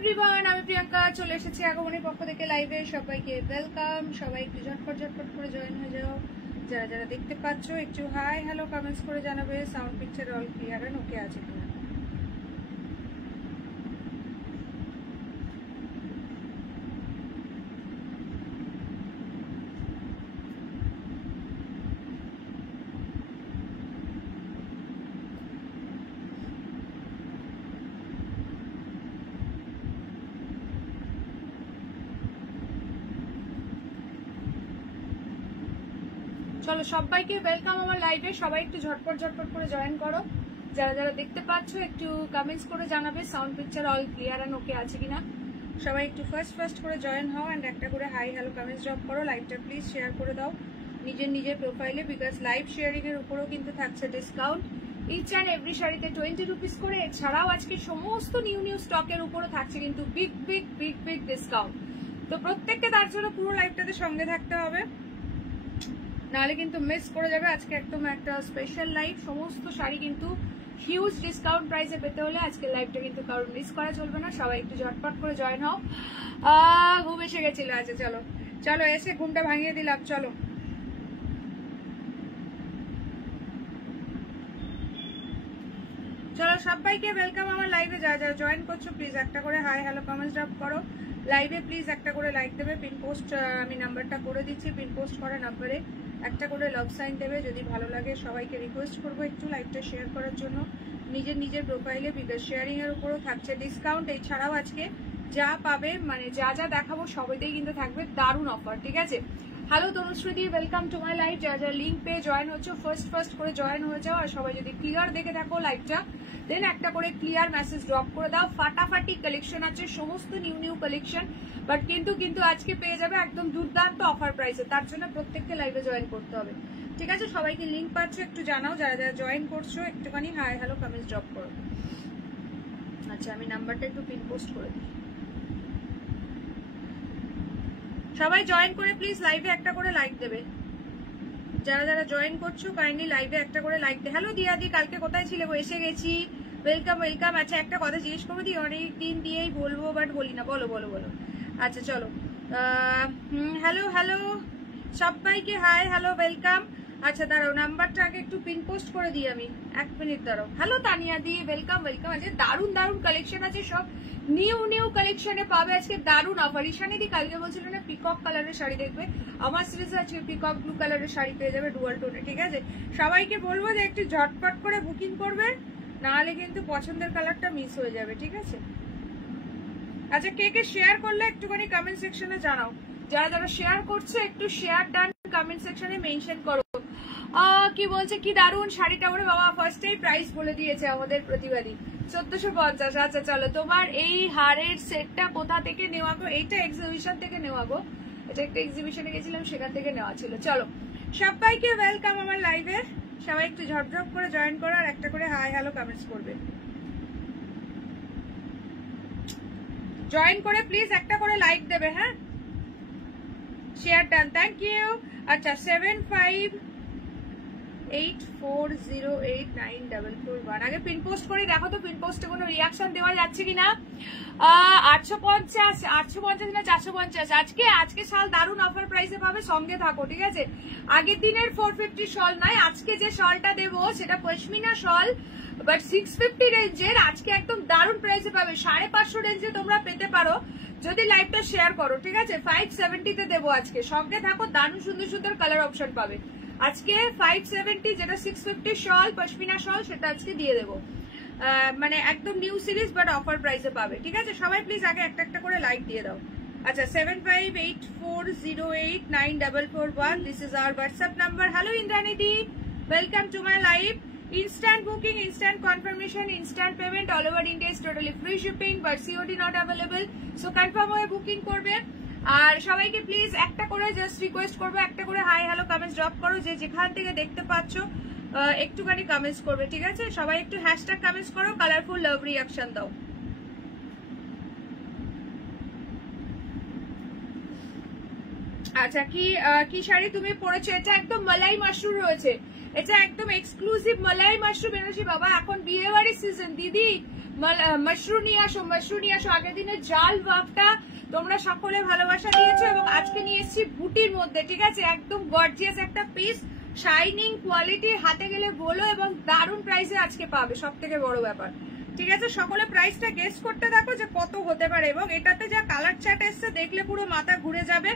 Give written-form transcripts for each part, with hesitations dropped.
Everyone, আমি প্রিয়াঙ্কা চলে এসেছি আগমনের পক্ষ থেকে লাইভে। সবাইকে ওয়েলকাম। সবাই একটু ঝটপট করে জয়েন হয়ে যাও। যারা যারা দেখতে পাচ্ছ একটু হাই হ্যালো কমেন্টস করে জানাবে sound picture all clear and okay আছে কিনা। চলো সবাইকে ওয়েলকাম আমার লাইভে। সবাই একটু ঝটপট করে জয়েন করো। যারা যারা দেখতে পাচ্ছ একটু কমেন্টস করে জানাবে sound picture all clear and okay আছে কিনা। সবাই একটু ফার্স্ট করে জয়েন হও এন্ড একটা করে হাই হ্যালো কমেন্টস ড্রপ করো। লাইভটা প্লিজ শেয়ার করে দাও নিজের প্রোফাইলে, বিকজ লাইভ শেয়ারিং এর উপরেও কিন্তু থাকছে ডিসকাউন্ট। ইচ অ্যান্ড এভরি শাড়িতে 20 রুপিস করে। এছাড়াও আজকে সমস্ত নিউ স্টকের উপরও থাকছে কিন্তু বিগ ডিসকাউন্ট। তো প্রত্যেককে তার জন্য পুরো লাইভটাতে সঙ্গে থাকতে হবে, নাহলে কিন্তু মিস করে যাবে। আজকে একদম একটা স্পেশাল লাইভ, সমস্ত শাড়ি কিন্তু হিউজ ডিসকাউন্ট প্রাইসে পেতে হলে আজকে লাইভটা কিন্তু কারণ মিস করা চলবে না। সবাই একটু ঝটপট করে জয়েন হও। ঘুম এসে গেছিল। আচ্ছা চলো এসে ঘুমটা ভাঙিয়ে দিলাম। চলো সবাইকে ওয়েলকাম আমার লাইভে। যা যা জয়েন করছো প্লিজ একটা করে হাই হ্যালো কমেন্টস ড্রপ করো। লাইভে প্লিজ একটা করে লাইক দেবে। পিন পোস্ট আমি নাম্বারটা করে দিচ্ছি, পিন পোস্ট করা নাম্বারে একটা করে লাভ সাইন দেবে যদি ভালো লাগে। সবাইকে রিকোয়েস্ট করবো একটু লাইভটা শেয়ার করার জন্য নিজের প্রোফাইলে, বিকজ শেয়ারিং এর উপরও থাকছে ডিসকাউন্ট। এছাড়াও আজকে যা পাবে মানে যা দেখাবো সবাইতেই কিন্তু থাকবে দারুণ অফার, ঠিক আছে। হ্যালো তনুশ্রীদি, ওয়েলকাম টু মাই লাইভ। যারা যারা লিঙ্ক পেয়ে জয়েন হচ্ছে ফার্স্ট করে জয়েন হয়ে যাও। আর সবাই যদি ক্লিয়ার দেখে থাকো লাইভটা, দেন একটা করে ক্লিয়ার মেসেজ ড্রপ করে দাও। ফাটাফাটি কালেকশন আছে, সমস্ত নিউ কালেকশন, বাট কিন্তু আজকে পেয়ে যাবে একদম দুর্দান্ত অফার প্রাইসে। তার জন্য প্রত্যেককে লাইভে জয়েন করতে হবে, ঠিক আছে। সবাইকে লিঙ্ক পাচ্ছ একটু জানাও। যারা যারা জয়েন করছো একটুখানি হাই হ্যালো কমেন্টস ড্রপ করো। আচ্ছা আমি নাম্বারটা একটু পিন পোস্ট করে দিই। সবাই জয়েন করে প্লিজ লাইভে একটা করে লাইক দেবে। যারা যারা জয়েন করছো কাইন্ডলি লাইভে একটা করে লাইক দে। হ্যালো দিয়াদি, কালকে কোথায় ছিলে? এসে গেছি, ওয়েলকাম। আচ্ছা একটা কথা জিজ্ঞেস করবো, দি অনেক দিন দিয়েই বলবো বাট বলি না। বলো। আচ্ছা চলো হ্যালো সবাইকে হাই হ্যালো ওয়েলকাম। আচ্ছা দাঁড়াও, নাম্বারটা আগে একটু পিন পোস্ট করে দিই আমি, 1 মিনিট দাঁড়াও। হ্যালো তানিয়া দি, ওয়েলকাম। আজকে দারুণ কালেকশন আছে, সব নিউ কালেকশনে পাবে আজকে দারুণ অফার। ঈশানি দি কালকে বলছিল না পিকক কালারের শাড়ি দেখবে, আমার সিরিজে আজকে পিকক ব্লু কালারের শাড়ি পেয়ে যাবে ডুয়াল টোনে, ঠিক আছে। সবাইকে বলবো যে একটু ঝটপট করে বুকিং করবে, নাহলে কিন্তু পছন্দের কালারটা মিস হয়ে যাবে, ঠিক আছে। আচ্ছা কে শেয়ার করলে একটুখানি কমেন্ট সেকশনে জানাও। যারা যারা শেয়ার করছে একটু শেয়ার ডান কমেন্ট সেকশনে মেনশন করো। কি বলছে, কি দারুণ শাড়িটা। ওরে বাবা, ফার্স্টেই প্রাইস বলে দিয়েছে আমাদের প্রতিবাদী, 1450। আচ্ছা চলো, তোমার এই হারের সেটটা কোথা থেকে নেওয়া গো? এইটা এক্সিবিশন থেকে নেওয়া গো, এটা একটা এক্সিবিশনে গেছিলাম সেখান থেকে নেওয়া ছিল। চলো সবাইকে ওয়েলকাম আমার লাইভে। সবাই একটু ঝটঝট করে জয়েন করো আর একটা করে হাই হ্যালো কমেন্টস করবে। জয়েন করে প্লিজ একটা করে লাইক দেবে, হ্যাঁ। Share done, thank you. আচ্ছা 7584089441। আগে পিন পোস্ট করে দেখো তো পিন পোস্টে কোনো রিয়াকশন দেওয়া যাচ্ছে কিনা। 850 না 450। আজকে শাল দারুণ অফার প্রাইসে পাবে, সঙ্গে থাকো, ঠিক আছে। আগের দিনের 450 শল নয়, আজকে যে শলটা দেবো সেটা পশমিনা শল, বাট 650 রেঞ্জের। আজকে একদম দারুণ প্রাইসে পাবে, 550 রেঞ্জে তোমরা পেতে পারো যদি লাইভটা শেয়ার করো, ঠিক আছে। 570 দেবো আজকে, সঙ্গে থাকো। দারুণ সুন্দর কালার অপশন পাবে আজকে। 570 যেটা 650 শল পশমিনা শল, সেটা আজকে দিয়ে দেবো। মানে একদম নিউ সিরিজ বাট অফার প্রাইসে পাবে, ঠিক আছে। সবাই প্লিজ আগে একটা করে লাইক দিয়ে দাও। আচ্ছা 7584089441, this is our WhatsApp number. Hello Indrani the, welcome to my live. Instant booking, instant confirmation, instant payment all over India is totally free shipping, but COD not available. So confirm হয়ে booking করবে। আর সবাইকে please একটা করে just request করবো, একটা করে hi hello comments drop করো। যে যেখান থেকে দেখতে পাচ্ছ একটুখানি কমেন্টস করবে, ঠিক আছে। সবাই একটু হ্যাশট্যাগ কমেন্টস করো, কালারফুল লাভ রিয়াকশন দাও। আচ্ছা কি শাড়ি তুমি পরেছো? এটা একদম মালাই মাশরুম রয়েছে, এটা একদম এক্সক্লুসিভ মালাই মাশরুম বেনারসি। বাবা এখন বিয়ে বাড়ির সিজন, দিদি মাশরুম নিয়ে আসো। আগের দিনে জাল ওয়ার্কটা তোমরা সকলে ভালোবাসা দিয়েছো এবং আজকে নিয়ে এসেছি বুটির মধ্যে, ঠিক আছে, একদম গর্জিয়াস একটা পিস, শাইনিং কোয়ালিটি, হাতে গেলে বলো এবং দারুণ প্রাইসে আজকে পাবে, সব থেকে বড় ব্যাপার, ঠিক আছে। সকলে প্রাইসটা গেস করতে থাকো যে কত হতে পারে, এবং এটাতে যা কালার চার্ট এসছে দেখলে পুরো মাথা ঘুরে যাবে।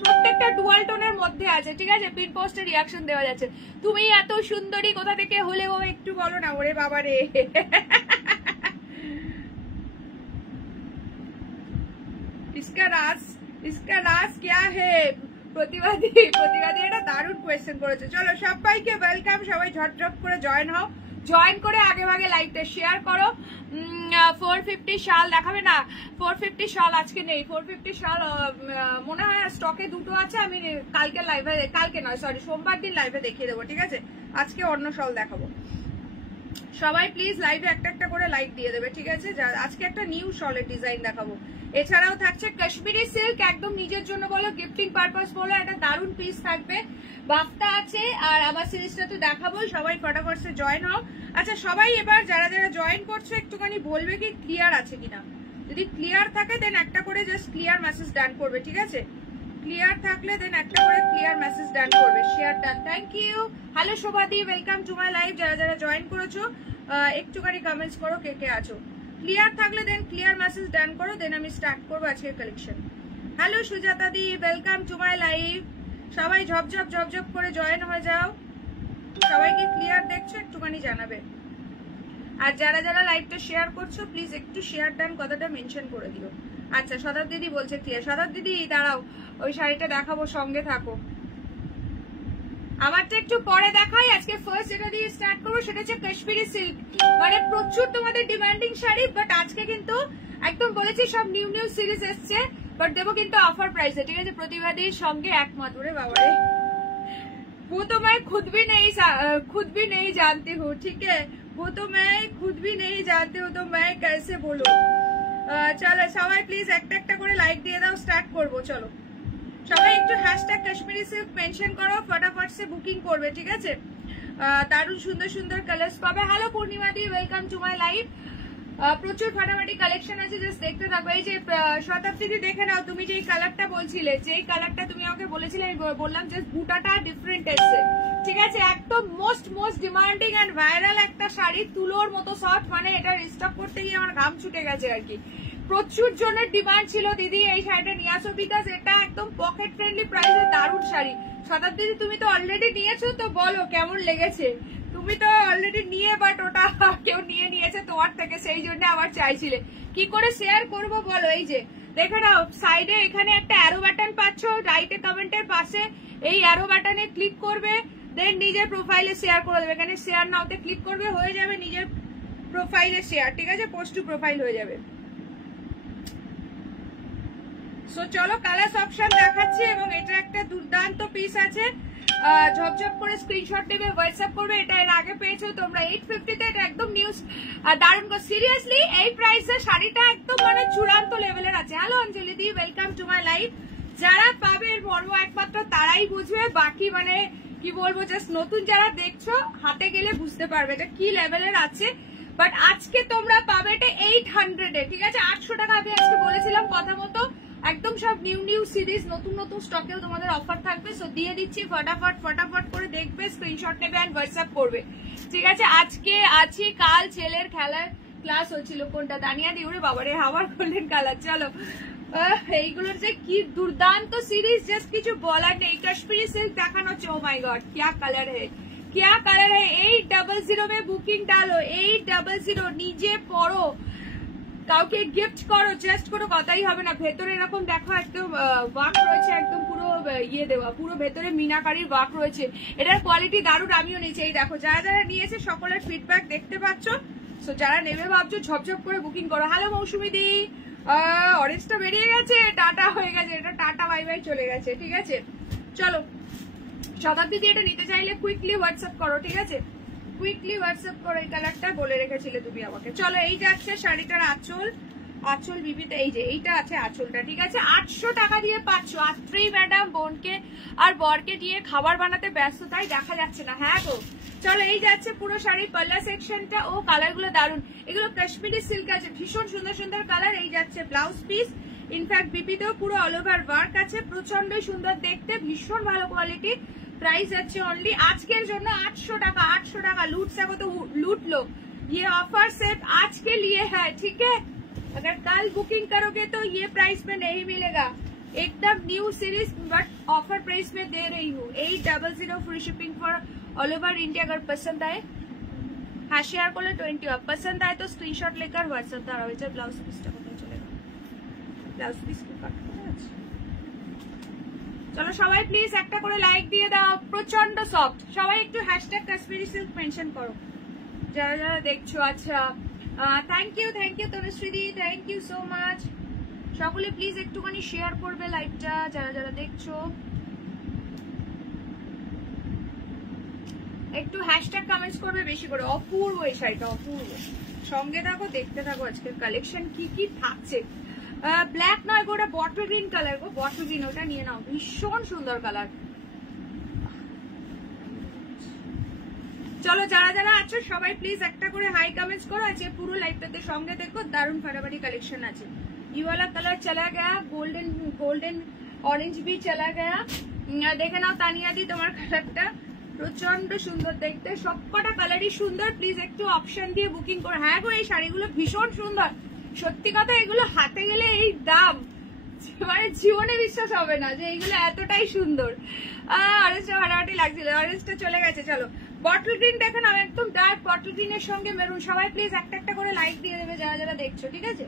প্রত্যেকটা ডুয়াল টোনের মধ্যে আছে, ঠিক আছে, পিন পোস্টে রিয়াকশন দেওয়া যাচ্ছে। তুমি এত সুন্দরী কোথা থেকে হলে ও একটু বলো না, ওরে বাবা রে। इसका राज क्या है? প্রতিবাদী এটা দারুণ কোয়েশ্চেন করেছে। চলো সবাইকে ওয়েলকাম, সবাই ঝটঝট করে জয়েন হও, জয়েন করে আগে ভাগে লাইভটা শেয়ার করো। 450 শাল দেখাবে না? 450 শাল আজকে নেই, 450 শাল মনে হয় স্টকে দুটো আছে, আমি কালকে লাইভে, কালকে নয় সরি সোমবার দিন লাইভে দেখিয়ে দেবো, ঠিক আছে। আজকে অন্য শাল দেখাবো। সবাই প্লিজ লাইভে একটা একটা করে লাইক দিয়ে দেবে, ঠিক আছে। আজকে একটা নিউ শলের ডিজাইন দেখাবো। এছাড়াও থাকছে কাশ্মীরি সিল্ক, একদম নিজের জন্য বলো, গিফটিং পারপাস বলো, একটা দারুণ পিস থাকবে, বাফটা আছে, আর আমার সিরিজটা তো দেখাবো। সবাই ফটাফট জয়েন হও। আচ্ছা সবাই এবার যারা যারা জয়েন করছো একটুখানি বলবে কি ক্লিয়ার আছে কিনা। যদি ক্লিয়ার থাকে দেন একটা করে জাস্ট ক্লিয়ার মেসেজ ডান করবে, ঠিক আছে। ক্লিয়ার থাকলে দেন একটা করে ক্লিয়ার মেসেজ ডান করবে, share done. Thank you. Hello শোভাদি, ওয়েলকাম টু মাই লাইভ। যারা যারা জয়েন করেছো একটুখানি কমেন্টস করো কে কে আছো। ক্লিয়ার থাকলে দেন ক্লিয়ার মেসেজ ডান করো, দেন আমি স্টার্ট করবো আজকের collection. Hello Sujata the, welcome to my live. সবাই ঝপঝপ করে জয়েন হয়ে যাও। সবাইকে ক্লিয়ার দেখছো একটুখানি জানাবে। আর যারা যারা লাইভটা শেয়ার করছো প্লিজ একটু শেয়ার ডান কথাটা মেনশন করে দিও। আচ্ছা সদার দিদি বলছে ক্লিয়ার। সদার দিদি দাঁড়াও, ওই শাড়িটা দেখাবো, সঙ্গে থাকো। আমারটা একটু পরে দেখাই। আজকে ফার্স্ট যেটা দিয়ে স্টার্ট করবো সেটা হচ্ছে কাশ্মীরি সিল্ক, মানে প্রচুর তোমাদের ডিমান্ডিং শাড়ি, বাট আজকে কিন্তু একদম বলেছি সব নিউ নিউ সিরিজ এসছে, বাট দেবো কিন্তু অফার প্রাইসে, ঠিক আছে। প্রতিবাদীর সঙ্গে একমাত্র রে বাবারে, वो तो मैं खुद भी नहीं जानती हूँ, ठीक है, वो तो मैं खुद भी नहीं जानती हूँ, तो मैं कैसे बोलूं। চলো সবাই প্লিজ একটা একটা করে লাইক দিয়ে দাও, স্টার্ট করবো। চলো সবাই একটু হ্যাশট্যাগ কাশ্মীরি সিল্ক মেনশন করো, ফটাফট সে বুকিং করবে, ঠিক আছে। দারুণ সুন্দর সুন্দর কালার্স পাবে। Hello Purnima the, welcome to my live. প্রচুর ফাটাফাটি কালেকশন আছে, জাস্ট দেখতে থাকো। এই যে শতাব্দী দি দেখে নাও, তুমি যেই কালারটা বলছিলে, যেই কালারটা তুমি আমাকে বলেছিলে, আমি বললাম জাস্ট বুটাটা ডিফারেন্ট এসছে, ঠিক আছে। একদম মোস্ট ডিমান্ডিং এন্ড ভাইরাল একটা শাড়ি, তুলোর মতো সফট, মানে এটা রিস্টক করতে গিয়ে আমার ঘাম ছুটে গেছে আর কি। প্রচুর জনের ডিমান্ড ছিল দিদি এই শাড়িটা নিয়ে আসো, বিকজ এটা একদম পকেট ফ্রেন্ডলি প্রাইসে দারুণ শাড়ি। শতাব্দী দিদি তুমি তো অলরেডি নিয়েছো, তো বলো কেমন লেগেছে। তুমি তো অলরেডি নিয়ে, বাট ওটা কেউ নিয়েছে তোমার থেকে, সেই জন্য আবার চাইছিলে। কি করে শেয়ার করবো বলো। এই যে দেখে নাও সাইডে এখানে একটা অ্যারো বাটন পাচ্ছ, রাইটে কমেন্টের পাশে এই অ্যারো বাটনে ক্লিক করবে, দেন নিজের প্রোফাইলে শেয়ার করে দেবে। এখানে শেয়ার নাওতে ক্লিক করবে, হয়ে যাবে নিজের প্রোফাইলে শেয়ার, ঠিক আছে, পোস্ট টু প্রোফাইল হয়ে যাবে। সো চলো কালার্স অপশন দেখাচ্ছি, এবং এটা একটা দুর্দান্ত পিস আছে। ঝপঝপ করে স্ক্রিনশট নেবে, হোয়াটসঅ্যাপ করবে। এটা এর আগে পেয়েছো তোমরা 850 তে, এটা একদম নিউজ দারুণ। সিরিয়াসলি এই প্রাইসে শাড়িটা একদম মানে চূড়ান্ত লেভেলের আছে। Hello Anjali the, welcome to my live. যারা পাবে এর মর্ম একমাত্র তারাই বুঝবে, বাকি মানে কি বলবো, জাস্ট নতুন যারা দেখছো হাতে গেলে বুঝতে পারবে এটা কি লেভেলের আছে। বাট আজকে তোমরা পাবে এটা 800 এ, ঠিক আছে। 800 টাকা আমি আজকে বলেছিলাম কথা মতো, একদম সব নিউ সিরিজ, নতুন স্টকেও তোমাদের অফার থাকবে। সো দিয়ে দিচ্ছি, ফটাফট করে দেখবে, স্ক্রিনশট নেবে এন্ড হোয়াটসঅ্যাপ করবে, ঠিক আছে। আজকে আছি, কাল ছেলের খেলার ক্লাস হচ্ছিল, কোনটা দানিয়া দি, ওরে বাবারে হাওয়ার গোল্ডেন কালার। চলো এইগুলোর যে কি দুর্দান্ত সিরিজ, জাস্ট কিছু বলার নেই। কাশ্মীরি সিল্ক দেখানো হচ্ছে, ও মাই গড क्या कलर है, 800 में বুকিং ডালো, 800 নিজে পড়ো, কাউকে গিফট করো, জাস্ট কোনো কথাই হবে না। ভেতরে এরকম দেখো একদম ওয়ার্ক রয়েছে, একদম পুরো ইয়ে দেওয়া, পুরো ভেতরে মিনাকারির ওয়ার্ক রয়েছে। এটার কোয়ালিটি দারুণ, আমিও নিয়েছি। এই দেখো যারা যারা নিয়েছে সকলের ফিডব্যাক দেখতে পাচ্ছ। সো যারা নেবে ভাবছো ঝপঝপ করে বুকিং করো। হ্যালো মৌসুমি দি, অরেঞ্জটা বেরিয়ে গেছে, টাটা হয়ে গেছে, এটা টাটা বাই বাই চলে গেছে, ঠিক আছে। চলো শতাব্দী দি এটা নিতে চাইলে কুইকলি হোয়াটসঅ্যাপ করো, ঠিক আছে, কুইকলি হোয়াটসঅ্যাপ করো। এই কালারটা বলে রেখেছিলে তুমি আমাকে। চলো এই যাচ্ছে শাড়িটার আঁচল বিবিতে, এই যে এইটা আছে আঁচলটা, ঠিক আছে। 800 টাকা দিয়ে পাচ্ছ। আত্রেই ম্যাডাম বোনকে আর বরকে দিয়ে খাবার বানাতে ব্যস্ত, তাই দেখা যাচ্ছে না। হ্যাঁ গো চলো এই যাচ্ছে পুরো শাড়ি পাল্লা সেকশনটা। ও কালার গুলো দারুন, এগুলো কাশ্মীরি সিল্ক আছে, ভীষণ সুন্দর সুন্দর কালার। এই যাচ্ছে ব্লাউজ পিস, ইনফ্যাক্ট বিপিতেও পুরো অল ওভার ওয়ার্ক আছে, প্রচন্ড সুন্দর দেখতে, ভীষণ ভালো কোয়ালিটি। प्राइस আছে অনলি আজকের জন্য 800 টাকা। 800 টাকা लूट सको तो लूट लो, ये ऑफर सिर्फ आज के लिए है, ठीक है। अगर कल बुकिंग करोगे तो ये प्राइस में नहीं मिलेगा, एकदम new series but offer price में दे रही हूँ। 800 free shipping for all over India. अगर पसंद आए शेयर कर लो 20 ऑफ, पसंद आए तो स्क्रीनशॉट लेकर व्हाट्सएप दाঁড়াও। এটা ব্লাউজ পিসটা কোথায় চলে গেল? ব্লাউজ পিস কি কাট করা আছে? চলো সবাই প্লিজ একটা করে লাইক দিয়ে দাও, প্রচন্ড সফট। সবাই একটু হ্যাশট্যাগ কাশ্মীরি সিল্ক মেনশন করো যারা যারা দেখছো। আচ্ছা থ্যাংক ইউ তনুশ্রীদি, থ্যাংক ইউ সো মাচ। সকলে প্লিজ একটুখানি শেয়ার করবে লাইভটা যারা যারা দেখছো, একটু হ্যাশট্যাগ কমেন্টস করবে বেশি করে। অপূর্ব এই শাড়িটা, অপূর্ব। সঙ্গে থাকো, দেখতে থাকো আজকের কালেকশন কি কি থাকছে। ব্ল্যাক নয় গোটা বটল গ্রিন কালার গো, বটল গ্রিন, ওটা নিয়ে নাও, ভীষণ সুন্দর কালার। চলো যারা যারা আছো সবাই প্লিজ একটা করে হাই কমেন্টস করো। আজকে পুরো লাইভটাতে সঙ্গে দেখো, দারুণ ফাটাফাটি কালেকশন আছে। ये वाला कलर चला गया, गोल्डन ऑरेंज भी चला गया। দেখে নাও তানিয়া দি তোমার কালারটা প্রচন্ড সুন্দর দেখতে, সবকটা কালারই সুন্দর। প্লিজ একটু অপশন দিয়ে বুকিং করো। হ্যাঁ গো এই শাড়িগুলো ভীষণ সুন্দর, সত্যি কথা এগুলো হাতে গেলে এই দাম মানে জীবনে বিশ্বাস হবে না যে এইগুলো এতটাই সুন্দর। অরেঞ্জটা ভাড়াটি লাগছিল, অরেঞ্জটা চলে গেছে। চলো বটল গ্রিন দেখে নাও, একদম ডার্ক বটল গ্রিনের সঙ্গে মেরুন। সবাই প্লিজ একটা একটা করে লাইক দিয়ে দেবে যারা যারা দেখছো, ঠিক আছে।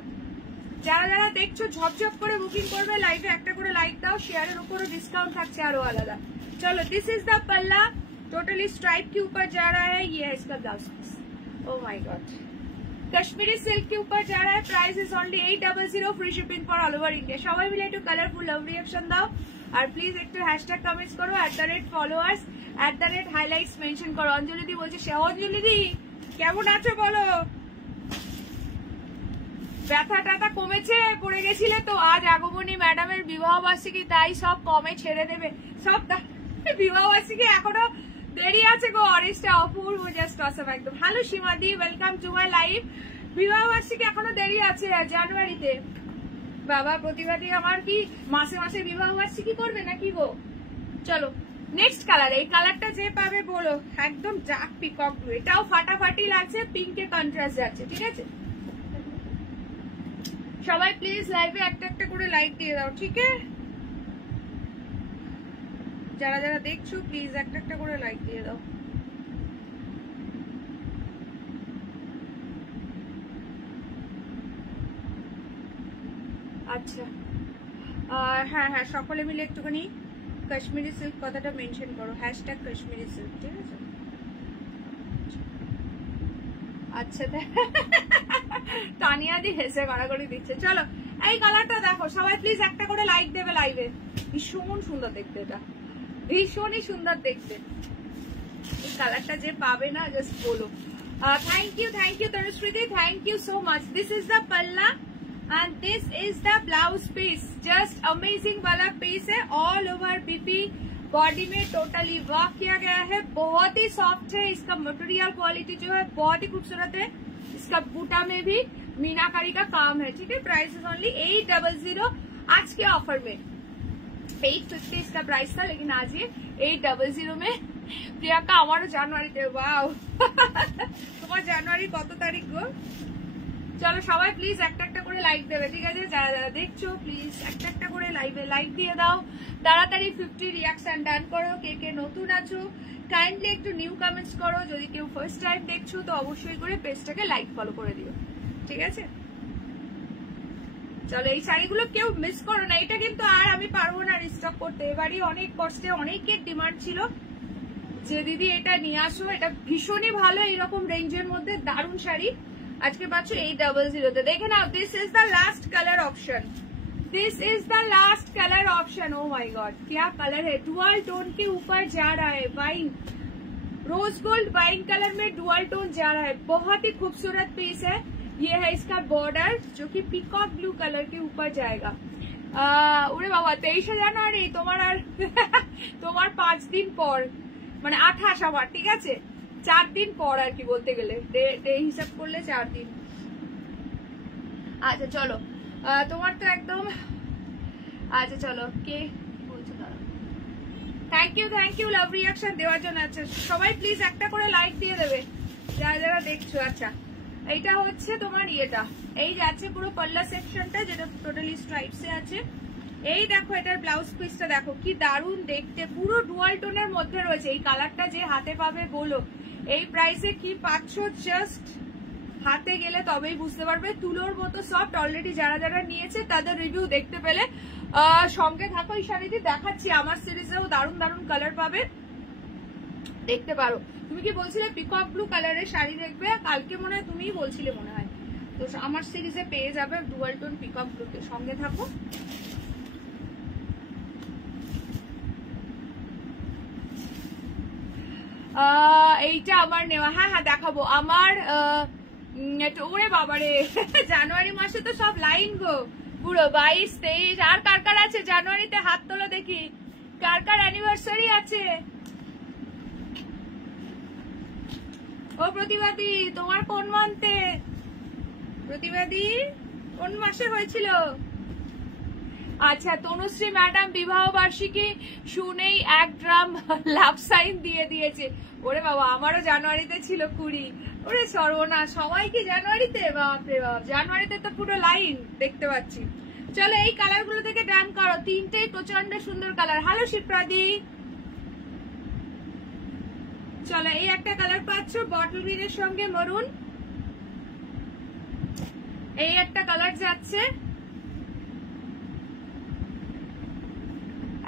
যারা যারা দেখছো ঝপঝপ করে বুকিং করবে, লাইভে একটা করে লাইক দাও। শেয়ারের উপরও ডিসকাউंट থাকছে আরো আলাদা। चलो दिस इज द पल्ला, टोटली स्ट्राइप के ऊपर जा रहा है। ये है इसका blouse piece. Oh my God, Kashmiri silk के ऊपर जा रहा है। Price is only 800, free shipping for all over India. সবাই মিলে একটু কালারফুল লাভ রিঅ্যাকশন দাও, আর প্লিজ একটু হ্যাশট্যাগ কমেন্টস করো, @ফলোয়ার্স @হাইলাইটস মেনশন করো। অঞ্জলি দি বলছে, সে অঞ্জলি দি কেমন আছো বলো? ব্যথা টাথা কমেছে? পড়ে গেছিলে তো। আজ আগমনী ম্যাডামের বিবাহ বার্ষিকী, তাই সব কমে ছেড়ে দেবে সব। বিবাহ বার্ষিকী এখনো দেরি আছে গো। অরেঞ্জটা অপূর্ব, জাস্ট অসম একদম। হ্যালো সীমাদি, ওয়েলকাম টু মাই লাইভ। বিবাহ বার্ষিকী এখনো দেরি আছে জানুয়ারিতে। বাবা প্রতিবাদী আমার কি মাসে মাসে বিবাহ বার্ষিকী করবে নাকি গো? চলো নেক্সট কালার। এই কালারটা যে পাবে বলো, একদম ডার্ক পিকক ব্লু, এটাও ফাটাফাটি লাগছে, পিঙ্কে কন্ট্রাস্ট যাচ্ছে, ঠিক আছে। সবাই প্লিজ লাইভে একটা একটা করে লাইক দিয়ে দাও, ঠিক আছে। যারা যারা দেখছো প্লিজ একটা একটা করে লাইক দিয়ে দাও। আচ্ছা হ্যাঁ হ্যাঁ, সকলে মিলে একটুখানি কাশ্মীরি সিল্ক কথাটা মেনশন করো, হ্যাশট্যাগ কাশ্মীরি সিল্ক, ঠিক আছে। আচ্ছা তানিয়া দি হেসে গড়াগড়ি দিচ্ছে। চলো এই কালারটা দেখো, সবাই প্লিজ একটা করে লাইক দেবে লাইভে। ভীষণ সুন্দর দেখতে, এটা ভীষণই সুন্দর দেখতে। এই কালারটা যে পাবে না জাস্ট বলো। থ্যাংক ইউ তনুশ্রীদি, thank you so much. This is the palla and this is the blouse piece. Just amazing वाला पीस है, ऑल ओवर बीपी बॉडी में टोटली वर्क किया गया है। बहुत ही सॉफ्ट है, इसका मटेरियल क्वालिटी जो है बहुत ही खूबसूरत है। इसका बूटा में भी मीनाकारी का काम है, ठीक है। प्राइस इज ओनली 800 आज के ऑफर में। 850 इसका प्राइस था, लेकिन आज ये 800 में। प्रियंका हमारो जनवरी थे, वाओ তোমার জানুয়ারি কত তারিখ গো? চলো সবাই প্লিজ একটা একটা করে লাইক দেবে, ঠিক আছে। যারা যারা দেখছো প্লিজ একটা একটা করে লাইভে লাইক দিয়ে দাও। তাড়াতাড়ি 50 রিঅ্যাকশন ডান করো। কে কে নতুন আছো কাইন্ডলি একটু নিউ কমেন্টস করো। যদি কেউ ফার্স্ট টাইম দেখছো তো অবশ্যই করে পেজটাকে লাইক ফলো করে দিও, ঠিক আছে। চলো এই শাড়িগুলো কেউ মিস করো না, এটা কিন্তু আর আমি পারবো না রিস্টক করতে। এবারই অনেক কষ্টে অনেকের ডিমান্ড ছিল যে দিদি এটা নিয়ে আসো, এটা ভীষণই ভালো, এইরকম রেঞ্জের মধ্যে দারুণ শাড়ি। আজকে পাচ্ছ 800 তে। দেখে নাও, this is the last colour option, this is the last colour option. Oh my god क्या कलर है, डुअल टोन के ऊपर जा रहा है, wine rose gold wine colour में डुअल टोन जा रहा है। बहुत ही खूबसूरत पीस है। ये है इसका बॉर्डर जो कि पिकॉक ब्लू कलर के ऊपर जाएगा। ওরে বাবা 23 জানুয়ারি তোমার আর তোমার 5 দিন পর, মানে 28 আমার, ঠিক আছে। 4 দিন পর আর কি বলতে গেলে, ডে হিসাব করলে 4 দিন। আচ্ছা চলো, তোমার তো একদম, আচ্ছা চলো কে বলছো দাঁড়াও। থ্যাংক ইউ লাভ রিয়াকশন দেওয়ার জন্য। আচ্ছা সবাই প্লিজ একটা করে লাইক দিয়ে দেবে যারা যারা দেখছো। আচ্ছা এইটা হচ্ছে তোমার ইয়েটা, এই যাচ্ছে পুরো পাল্লা সেকশনটা যেটা টোটালি স্ট্রাইপসে আছে। এই দেখো এটার ব্লাউজ পিসটা দেখো কি দারুণ দেখতে, পুরো ডুয়াল টোনের মধ্যে রয়েছে। এই কালারটা যে হাতে পাবে বলো এই প্রাইসে কি পাচ্ছ, জাস্ট হাতে গেলে তবেই বুঝতে পারবে। তুলোর মতো সফট, অলরেডি যারা যারা নিয়েছে তাদের রিভিউ দেখতে পেলে। সঙ্গে থাকো, এই শাড়িটি দেখাচ্ছি, আমার সিরিজেও দারুণ দারুণ কালার পাবে, দেখতে পারো। তুমি কি বলছিলে পিকক ব্লু কালারের শাড়ি দেখবে, কালকে মনে হয় তুমিই বলছিলে মনে হয়, তো আমার সিরিজে পেয়ে যাবে ডুয়াল টোন পিকক ব্লুতে, সঙ্গে থাকো। এইটা আমার নেওয়া, হ্যাঁ হ্যাঁ দেখাবো আমার। ওরে বাবারে জানুয়ারি মাসে তো সব লাইন গো, পুরো 22, 23। আর কার কার আছে জানুয়ারিতে হাত তোলো দেখি, কার কার অ্যানিভার্সারি আছে। ও প্রতিবাদী, তোমার কোন মান্থে? প্রতিবাদী কোন মাসে হয়েছিল? আচ্ছা তনুশ্রী ম্যাডাম বিবাহ বার্ষিকী শুনেই 1 ড্রাম লাভ সাইন দিয়ে দিয়েছে। ওরে বাবা, আমারও জানুয়ারিতে ছিল 20। ওরে সর্বনা, সবাই কি জানুয়ারিতে? বাপরে বাপ, জানুয়ারিতে তো পুরো লাইন দেখতে পাচ্ছি। চলো এই কালার গুলো থেকে ডান করো, তিনটেই প্রচন্ড সুন্দর কালার। হ্যালো শিপ্রাদি, চলো এই একটা কালার পাচ্ছ বটল গ্রিনের সঙ্গে মরুন, এই একটা কালার যাচ্ছে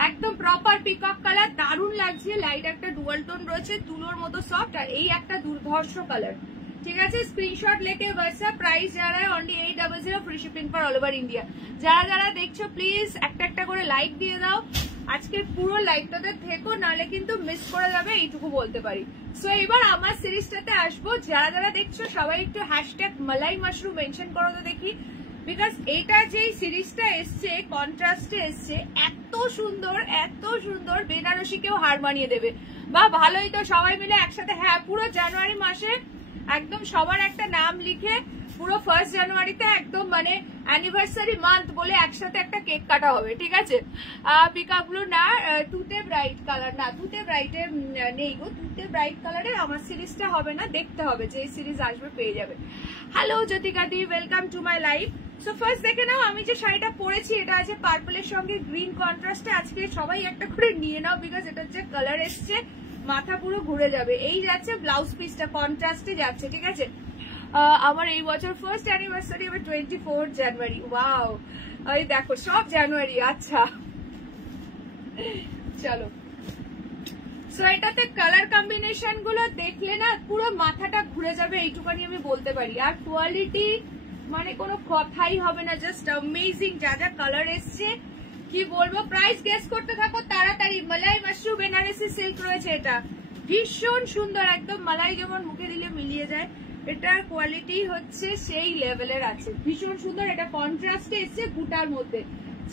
একদম প্রপার পিকক কালার, দারুণ লাগছে। লাইট একটা ডুয়াল টোন রয়েছে, তুলোর মতো সফট, আর এই একটা দুর্ধর্ষ কালার। ঠিক আছে, স্ক্রিনশট লেকে হোয়াটসঅ্যাপ, প্রাইস যারা only 800, free shipping for all over India. যারা যারা দেখছো প্লিজ একটা একটা করে লাইক দিয়ে দাও, আজকের পুরো লাইভটাতে থেকো, নাহলে কিন্তু মিস করে যাবে, এইটুকু বলতে পারি। সো এবার আমার সিরিজটাতে আসবো, যারা যারা দেখছো সবাই একটু হ্যাশট্যাগ মালাই মাশরুম মেনশন করো তো দেখি, বিকজ এটা যে সিরিজটা এসছে কন্ট্রাস্টে এসছে, এত সুন্দর বেনারসিকেও হার মানিয়ে দেবে। বা ভালোই তো, সবাই মিলে একসাথে, হ্যাঁ পুরো জানুয়ারি মাসে একদম সবার একটা নাম লিখে পুরো 1 জানুয়ারিতে একদম মানে অ্যানিভার্সারি মান্থ বলে একসাথে একটা কেক কাটা হবে। ঠিক আছে, পিকক ব্লু না, তুতে ব্রাইট কালার না, তুতে ব্রাইটে নেই গো, তুতে ব্রাইট কালারে আমার সিরিজটা হবে না, দেখতে হবে যে সিরিজ আসবে পেয়ে যাবে। Hello Jyotika the, welcome to my live. So first দেখে নাও আমি যে শাড়িটা পরেছি, এটা আছে পার্পলের সঙ্গে গ্রিন কন্ট্রাস্টে। আজকে সবাই একটা করে নিয়ে নাও, বিকজ এটা যে কালার এসছে মাথা পুরো ঘুরে যাবে। এই যাচ্ছে ব্লাউজ পিসটা কন্ট্রাস্টে যাচ্ছে। ঠিক আছে, আমার এই বছর ফার্স্ট অ্যানিভার্সারি হবে 24 জানুয়ারি। ওয়াও, এই দেখো সব জানুয়ারি। আচ্ছা চলো, সো এটাতে কালার কম্বিনেশন গুলো দেখলে না পুরো মাথাটা ঘুরে যাবে, এইটুখানি আমি বলতে পারি। আর কোয়ালিটি মানে কোনো কথাই হবে না, জাস্ট অ্যামেজিং। যা যা কালার এসছে কি বলবো। প্রাইস গেস করতে থাকো তাড়াতাড়ি। মালাই মাশরুম বেনারসি সিল্ক রয়েছে, এটা ভীষণ সুন্দর, একদম মালাই যেমন মুখে দিলে মিলিয়ে যায়, এটার কোয়ালিটি হচ্ছে সেই লেভেলের আছে, ভীষণ সুন্দর। এটা কন্ট্রাস্টে এসছে বুটার মধ্যে,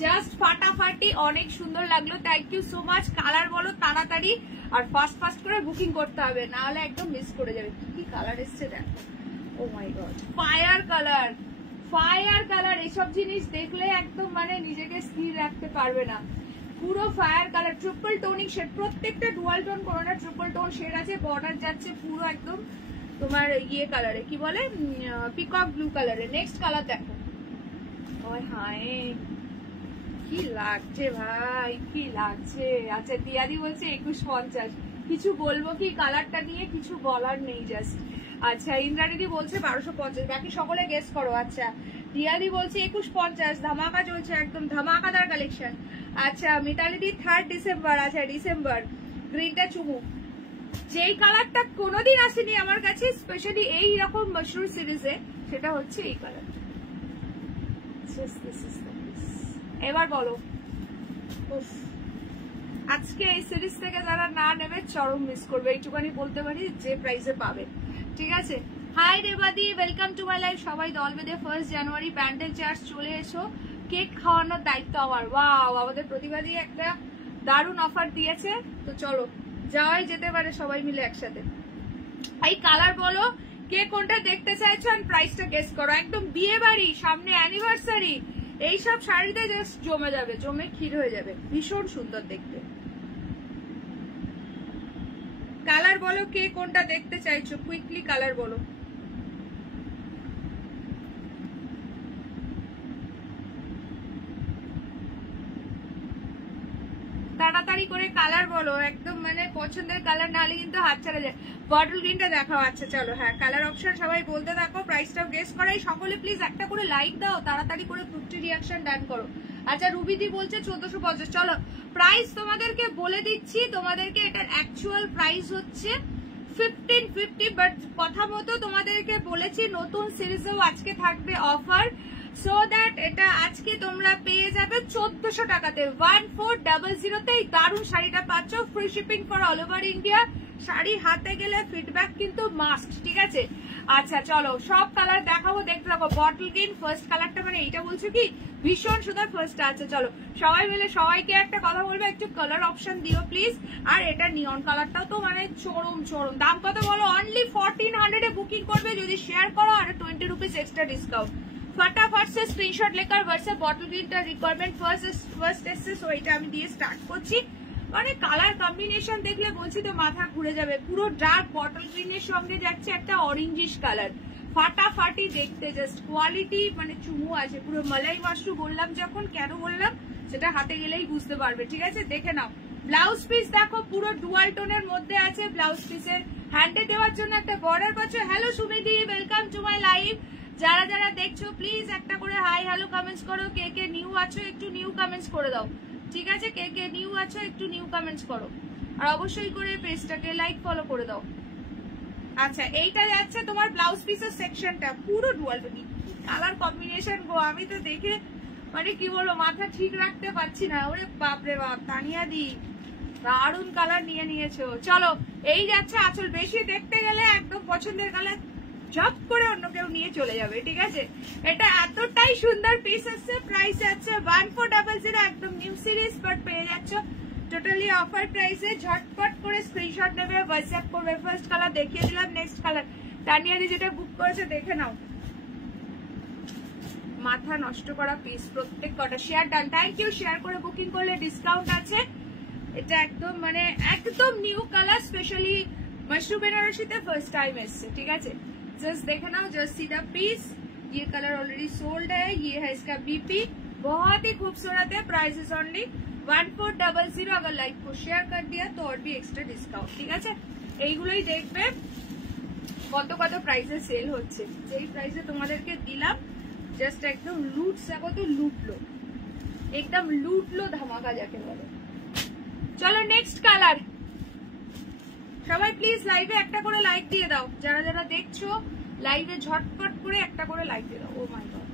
জাস্ট ফাটাফাটি, অনেক সুন্দর লাগলো। Thank you so much. Colour বলো তাড়াতাড়ি, আর ফাস্ট করে বুকিং করতে হবে, না হলে একদম মিস করে যাবে। কি কালার এসছে দেখো, ও মাই গড, ফায়ার কালার। এসব জিনিস দেখলে একদম মানে নিজেকে স্থির রাখতে পারবে না। পুরো fire colour, triple toning shade, প্রত্যেকটা ডুয়াল টোন, কোনোটা ট্রিপল টোন শেড আছে। বর্ডার যাচ্ছে পুরো একদম তোমার ইয়ে কালারে, কি বলে পিকক ব্লু কালারে। নেক্সট কালার দেখো, ওই হায় কি লাগছে ভাই, কি লাগছে। আচ্ছা টিয়াদি বলছে 2150, কিছু বলবো কি কালারটা নিয়ে? কিছু বলার নেই, জাস্ট। আচ্ছা ইন্দ্রাণীদি বলছে 1250, বাকি সকলে গেস করো। আচ্ছা টিয়াদি বলছে 2150, ধামাকা চলছে, একদম ধামাকাদার কালেকশন। আচ্ছা মিতালিদি 3rd ডিসেম্বর, আচ্ছা ডিসেম্বর, গ্রিনটা চুমু। যেই কালারটা কোনোদিন আসেনি আমার কাছে, স্পেশালি এই রকম মাশরুম সিরিজে, সেটা হচ্ছে এই কালার। এবার বলো, আজকে এই সিরিজ থেকে যারা না নেবে চরম মিস করবে, এইটুখানি বলতে পারি, যে প্রাইসে পাবে। ঠিক আছে, হাই রেবাদি, ওয়েলকাম টু মাই লাইফ। সবাই দল বেঁধে 1 জানুয়ারি প্যান্ডেল চার্জ চলে এসো, কেক খাওয়ানোর দায়িত্ব আমার। ওয়াও, আমাদের প্রতিবাদী একটা দারুণ অফার দিয়েছে, তো চলো যাওয়াই যেতে পারে সবাই মিলে একসাথে। এই কালার বলো কে কোনটা দেখতে চাইছো, আর প্রাইসটা গেস করো। একদম বিয়ে বাড়ি, সামনে অ্যানিভার্সারি, এইসব শাড়িতে জাস্ট জমে যাবে, জমে ক্ষীর হয়ে যাবে, ভীষণ সুন্দর দেখতে। কালার বলো কে কোনটা দেখতে চাইছো, কুইকলি কালার বলো। তাড়াতাড়ি করে কালার বলো, একদম মানে পছন্দের কালার, না হলে কিন্তু হাত ছাড়া যায়। বটল গ্রিনটা দেখাও। আচ্ছা চলো, হ্যাঁ কালার অপশন সবাই বলতে থাকো, প্রাইসটাও গেস করাই। সকলে প্লিজ একটা করে লাইক দাও, তাড়াতাড়ি করে 50 রিয়াকশন ডান করো। আচ্ছা রুবিদি বলছে 1450। চলো প্রাইস তোমাদেরকে বলে দিচ্ছি, তোমাদেরকে এটার অ্যাকচুয়াল প্রাইস হচ্ছে 1550, বাট কথা মতো তোমাদেরকে বলেছি নতুন সিরিজেও আজকে থাকবে অফার, সো দ্যাট এটা আজকে তোমরা পেয়ে যাবে 1400 টাকাতে, 1400 এই দারুণ শাড়িটা পাচ্ছ, free shipping for all over India. Sari হাতে গেলে ফিডব্যাক কিন্তু মাস্ট, ঠিক আছে। আচ্ছা চলো সব কালার দেখাবো, দেখতে থাকো। বটল গ্রিন ফার্স্ট কালারটা, মানে এইটা বলছো কি ভীষণ সুন্দর ফার্স্ট আছে। চলো সবাই মিলে সবাইকে একটা কথা বলবো, একটু কালার অপশন দিও প্লিজ। আর এটা নিয়ন কালারটাও তো মানে চরম চরম। দাম কত বলো? অনলি 1400 এ বুকিং করবে যদি শেয়ার করো, আর 20 রুপিস এক্সট্রা ডিসকাউন্ট। फटाफट से स्क्रीनशॉट लेकर व्हाट्सएप बॉटल ग्रीनটা রিকোয়ারমেন্ট ফার্স্ট এসছে, সো এটা আমি দিয়ে স্টার্ট করছি। মানে কালার কম্বিনেশন দেখলে বলছি তো মাথা ঘুরে যাবে। পুরো ডার্ক বটল গ্রিনের সঙ্গে যাচ্ছে একটা অরেঞ্জিশ কালার, ফাটাফাটি দেখতে, জাস্ট কোয়ালিটি মানে চুমু আছে পুরো। মালাই মাশরু বললাম যখন, কেন বললাম সেটা হাতে গেলেই বুঝতে পারবে, ঠিক আছে। দেখে নাও ব্লাউজ পিস, দেখো পুরো ডুয়াল টোনের মধ্যে আছে। ব্লাউজ পিসের হ্যান্ডে দেওয়ার জন্য একটা বর্ডার পাচ্ছ। হ্যালো সুমিদি, ওয়েলকাম টু মাই লাইভ। যারা যারা দেখছো প্লিজ একটা করে হাই হ্যালো কমেন্টস করো। কে কে নিউ আছো একটু নিউ কমেন্টস করে দাও, ঠিক আছে। কে কে নিউ আছো একটু নিউ কমেন্টস করো, আর অবশ্যই করে পেজটাকে লাইক ফলো করে দাও। আচ্ছা এইটা যাচ্ছে তোমার ব্লাউজ পিসের সেকশনটা, পুরো ডুয়াল টোন, কালার কম্বিনেশন গো, আমি তো দেখে মানে কি বলবো মাথা ঠিক রাখতে পারছি না। ওরে বাপরে বাপ, তানিয়া দি দারুন কালার নিয়ে নিয়েছো। চলো এই যাচ্ছে আঁচল, বেশি দেখতে গেলে একদম পছন্দের কালার ঝপ করে অন্য কেউ নিয়ে চলে যাবে, ঠিক আছে। এটা এতটাই সুন্দর পিস আছে, প্রাইস আছে 1400, একদম নিউ সিরিজ, বাট পেয়ে যাচ্ছ টোটালি অফার প্রাইসে। ঝটপট করে স্ক্রিনশট নেবে, হোয়াটসঅ্যাপ করবে। ফার্স্ট কালার দেখিয়ে দিলাম, নেক্সট কালার তানিয়াদি যেটা বুক করেছে দেখে নাও। মাথা নষ্ট করা পিস প্রত্যেক কটা। Share done, thank you. Share করে বুকিং করলে ডিসকাউন্ট আছে। এটা একদম মানে একদম new colour, specially mushroom Banarasi তে फर्स्ट टाइम এসছে, ঠিক আছে। जस्ट देखो ना, जस्ट सी द पीस, ये कलर ऑलरेडी सोल्ड है, ये है इसका बीपी, बहुत ही खूबसूरत है। Price is only 1400। अगर लाइक को शेयर कर दिया तो और भी एक्स्ट्रा डिस्काउंट, ठीक আছে। এইগুলোই দেখবে কত কত প্রাইসে সেল হচ্ছে, যেই প্রাইসে তোমাদেরকে দিলাম জাস্ট একদম লুট সাকো তো লুটলো, একদম লুটলো ধামাকা যাকে বলে। চলো নেক্সট কালার। সবাই প্লিজ লাইভে একটা করে লাইক দিয়ে দাও, যারা যারা দেখছো লাইভে ঝটপট করে একটা করে লাইক দিয়ে দাও। Oh my god.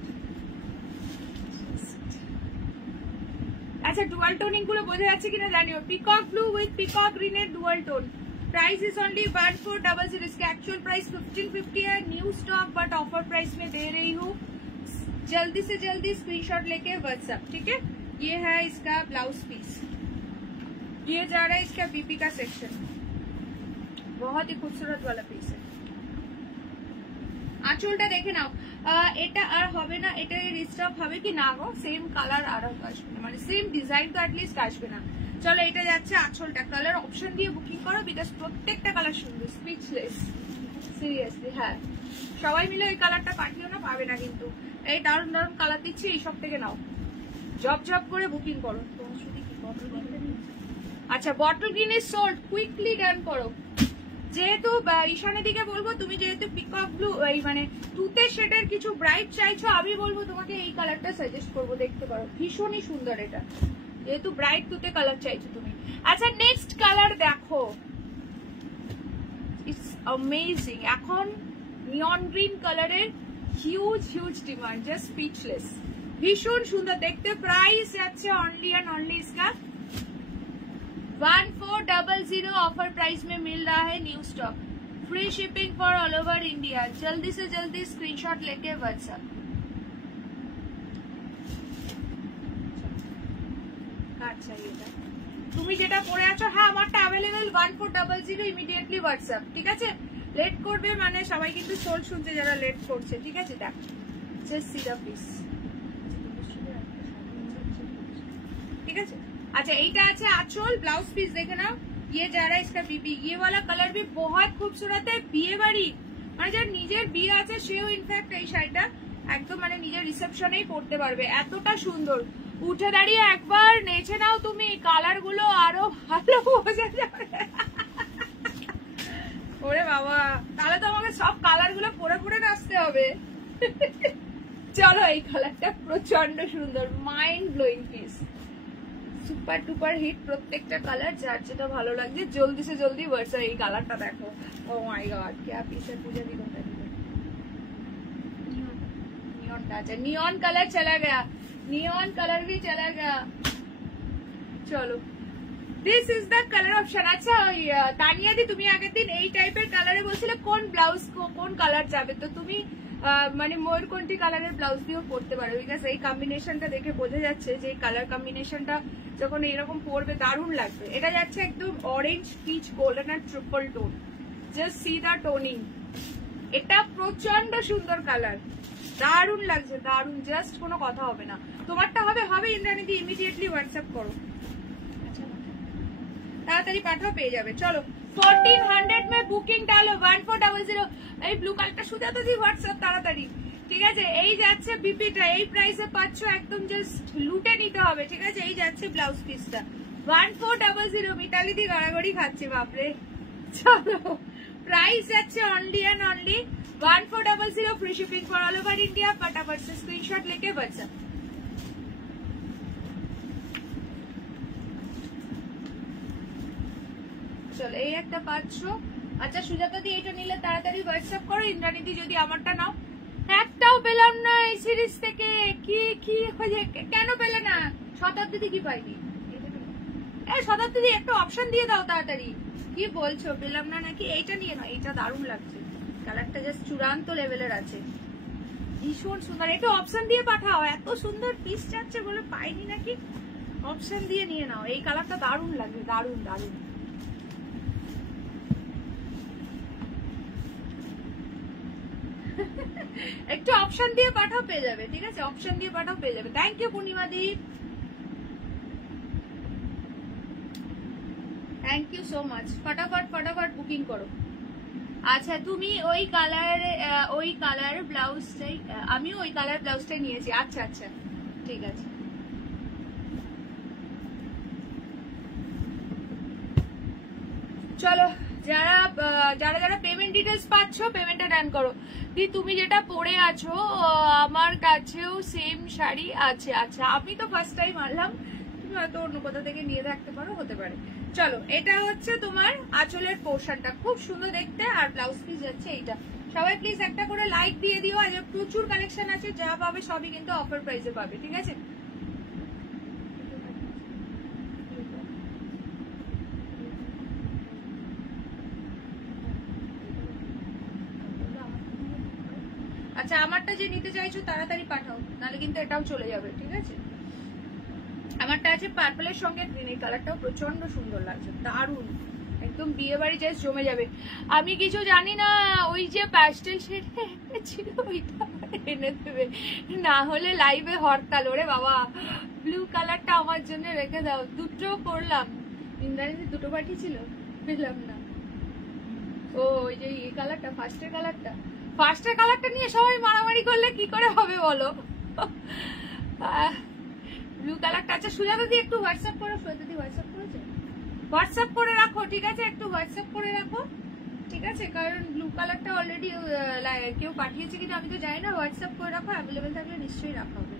আচ্ছা ডুয়াল টোনিং গুলো বোঝা যাচ্ছে কিনা জানিও। Peacock blue with peacock green এর dual tone, price is only 1400। इसका एक्चुअल प्राइस 1550 है, new stock but offer price में दे रही हूँ। जल्दी से जल्दी स्क्रीनशॉट लेके व्हाट्सएप, ठीक है। ये है इसका ब्लाउज पीस, ये जा रहा है इसका बीपी का सेक्शन, बहुत ही खूबसूरत वाला पीस है। আঁচলটা দেখে নাও, এটা আর হবে না, এটা রিস্টক হবে কি না গো, সেম কালার আর আসবে না, মানে সেম ডিজাইন তো অ্যাটলিস্ট আসবে না। চলো এটা যাচ্ছে আঁচলটা, কালার অপশন দিয়ে বুকিং করো, বিকজ প্রত্যেকটা কালার সুন্দর, স্পিচলেস সিরিয়াসলি। হ্যাঁ সবাই মিলে ওই কালারটা পাঠিও না, পাবে না কিন্তু। এই দারুণ দারুণ কালার দিচ্ছি, এই সব থেকে নাও, জব জব করে বুকিং করো। আচ্ছা bottle green is sold, quickly done করো। যেহেতু ঈশানের দিকে বলবো, তুমি যেহেতু পিকক ব্লু এই মানে তুতে শেডের কিছু ব্রাইট চাইছো, আমি বলবো তোমাকে এই কালারটা সাজেস্ট করবো, দেখতে পারো ভীষণই সুন্দর এটা, যেহেতু ব্রাইট তুতে কালার চাইছো তুমি। আচ্ছা নেক্সট কালার দেখো, ইটস অ্যামেজিং। এখন নিয়ন গ্রিন কালারের huge huge demand, just speechless, ভীষণ সুন্দর দেখতে। প্রাইস যাচ্ছে অনলি एंड ओनली इसका 1400। ऑफर प्राइस में मिल रहा है, new stock, free shipping for all over India. जल्दी से जल्दी स्क्रीनशॉट लेके व्हाट्सएप। তুমি যেটা পরে আছো, হ্যাঁ আমারটা अवेलेबल 1400, ইমিডিয়েটলি হোয়াটসঅ্যাপ, ঠিক আছে। লেট করবে মানে সবাই কিন্তু সোল শুনছে যারা লেট করছে, ঠিক আছে? দেখ জাস্ট সি দ্য পিস, ঠিক আছে? अच्छा এইটা আছে আঁচল, ব্লাউজ পিস দেখে নাও। ये जा रहा है इसका बीबी, ये वाला कलर भी बहुत खूबसूरत है। বিয়ে বাড়ি মানে যার নিজের বিয়ে আছে সেও ইনফ্যাক্ট এই শাড়িটা একদম মানে নিজের রিসেপশনেই পরতে পারবে, এতটা সুন্দর। উঠে দাঁড়িয়ে একবার নেচে নাও তুমি, কালার গুলো আরো ভালো বোঝা যাবে। ওরে বাবা, তাহলে তো আমাকে সব কালার গুলো পরে পরে নাচতে হবে। চলো, এই কালারটা প্রচন্ড সুন্দর, mind blowing piece, super duper hit প্রত্যেকটা কালার। যার যেটা ভালো লাগছে জলদি সে জলদি वर्षा এই কালারটা দেখো। ও মাই গড, क्या पीस है पूजा दी कोता दी, नियॉन टच है, नियॉन कलर चला गया, नियॉन कलर भी चला गया। চলো, this is the colour option. আচ্ছা তানিয়া দি, তুমি আগের দিন এই টাইপের কালারে বলছিলে কোন ব্লাউজ কোন কালার যাবে, তো তুমি মানে ময়ূরকণ্ঠী কালারের ব্লাউজ দিয়েও পরতে পারো, বিকজ এই কম্বিনেশনটা দেখে বোঝা যাচ্ছে যে কালার কম্বিনেশনটা যখন এইরকম পরবে দারুণ লাগবে। এটা যাচ্ছে একদম অরেঞ্জ পিচ গোল্ডেন আর ট্রিপল টোন, জাস্ট সি দা টোনিং। এটা প্রচন্ড সুন্দর কালার, দারুণ লাগছে, দারুণ, জাস্ট কোনো কথা হবে না। তোমারটা হবে হবে ইন্দ্রাণীদি, ইমিডিয়েটলি হোয়াটসঅ্যাপ করো, তাড়াতাড়ি পাঠাও, পেয়ে যাবে। চলো 1400 में বুকিং ডালো 1400। এই ব্লু কালারটা শুধু তো দি হোয়াটসঅ্যাপ তাড়াতাড়ি, ঠিক আছে? এই যাচ্ছে বিপিটা, এই প্রাইসে পাচ্ছ, একদম জাস্ট লুটে নিতে হবে, ঠিক আছে? এই যাচ্ছে ব্লাউজ পিসটা 1400। মিতালি দি গড়াগড়ি খাচ্ছে, বাপরে। চলো, প্রাইস যাচ্ছে only and only 1400, free shipping for all over India. फटाफट से स्क्रीनशॉट लेके व्हाट्सएप। চলো, এই একটা পাচ্ছ। আচ্ছা সুজাতা দি, এটা নিলে তাড়াতাড়ি হোয়াটসঅ্যাপ করো। ইন্দ্রাণী দি, যদি আমারটা নাও। একটাও পেলাম না এই সিরিজ থেকে, কি কি কেন পেলে না? শতাব্দী দি কি পাইনি? শতাব্দী দি একটা অপশন দিয়ে দাও তাড়াতাড়ি। কি বলছো, পেলাম না নাকি? এইটা নিয়ে নাও, এইটা দারুণ লাগছে, কালারটা জাস্ট চূড়ান্ত লেভেলের আছে, ভীষণ সুন্দর। একটু অপশন দিয়ে পাঠাও, এত সুন্দর পিস যাচ্ছে বলে পাইনি নাকি? অপশন দিয়ে নিয়ে নাও, এই কালারটা দারুণ লাগবে, দারুণ দারুণ। একটু অপশন দিয়ে পাঠাও, পেয়ে যাবে, ঠিক আছে? অপশন দিয়ে পাঠাও, পেয়ে যাবে। Thank you Purnima the, thank you so much. ফটাফট ফটাফট বুকিং করো। আচ্ছা তুমি ওই কালার ব্লাউজটাই, আমিও ওই কালার ব্লাউজটাই নিয়েছি। আচ্ছা আচ্ছা ঠিক আছে। চলো, যারা যারা যারা পেমেন্ট ডিটেলস পাচ্ছ পেমেন্টটা ডান করো। দি তুমি যেটা পরে আছো আমার কাছেও সেম শাড়ি আছে। আচ্ছা, আমি তো ফার্স্ট টাইম আনলাম, তুমি হয়তো অন্য কোথা থেকে নিয়ে থাকতে পারো, হতে পারে। চলো, এটা হচ্ছে তোমার আঁচলের পোর্শনটা, খুব সুন্দর দেখতে, আর ব্লাউজ পিস যাচ্ছে এইটা। সবাই প্লিজ একটা করে লাইক দিয়ে দিও। আজ প্রচুর কালেকশন আছে, যা পাবে সবই কিন্তু অফার প্রাইসে পাবে, ঠিক আছে? আচ্ছা, আমারটা যে নিতে চাইছো তাড়াতাড়ি পাঠাও, নাহলে কিন্তু এটাও চলে যাবে, ঠিক আছে? আমারটা আছে পার্পলের সঙ্গে গ্রিন, এই কালারটাও প্রচন্ড সুন্দর লাগছে, দারুণ, একদম বিয়ে বাড়ি জাস্ট জমে যাবে। আমি কিছু জানি না, ওই যে প্যাস্টেল শেড ছিল ওইটা এনে দেবে, না হলে লাইভে হরতাল। ওরে বাবা, ব্লু কালারটা আমার জন্য রেখে দাও, দুটো করলাম। ইন্দ্রাণী দুটো পাঠিয়েছিল, পেলাম না। ও ওই যে এই কালারটা, ফার্স্টের কালারটা নিয়ে সবাই মারামারি করলে কি করে হবে বলো? ব্লু কালারটা। আচ্ছা সুজাতা দি একটু হোয়াটসঅ্যাপ করো। সুজাতা দি হোয়াটসঅ্যাপ করেছে? হোয়াটসঅ্যাপ করে রাখো, ঠিক আছে? একটু হোয়াটসঅ্যাপ করে রাখো, ঠিক আছে? কারণ ব্লু কালারটা অলরেডি কেউ পাঠিয়েছে কিন্তু আমি তো জানি না। হোয়াটসঅ্যাপ করে রাখো, অ্যাভেলেবেল থাকলে নিশ্চয়ই রাখা হবে।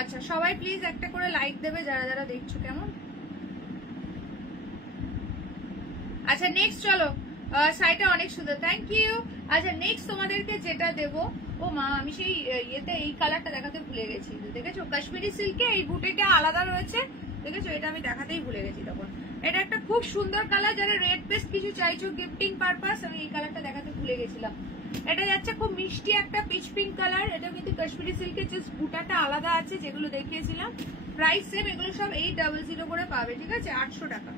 আচ্ছা সবাই প্লিজ একটা করে লাইক দেবে যারা যারা দেখছো, কেমন? আচ্ছা নেক্সট চলো, শাড়িটা অনেক সুন্দর, থ্যাংক ইউ। আচ্ছা নেক্সট তোমাদেরকে যেটা দেবো, ও মা আমি সেই ইয়েতে এই কালারটা দেখাতে ভুলে গেছি, দেখেছো? কাশ্মীরি সিল্কে এই বুটিটা আলাদা রয়েছে, দেখেছো? এটা আমি দেখাতেই ভুলে গেছি তখন। এটা একটা খুব সুন্দর কালার, যারা রেড বেস কিছু চাইছো গিফটিং পারপাস, আমি এই কালারটা দেখাতে ভুলে গেছিলাম। এটা যাচ্ছে খুব মিষ্টি একটা পিচ পিঙ্ক কালার, এটা কিন্তু কাশ্মীরি সিল্কের যে বুটাটা আলাদা আছে যেগুলো দেখিয়েছিলাম। প্রাইস সেম, এগুলো সব 800 করে পাবে, ঠিক আছে? 800 টাকা।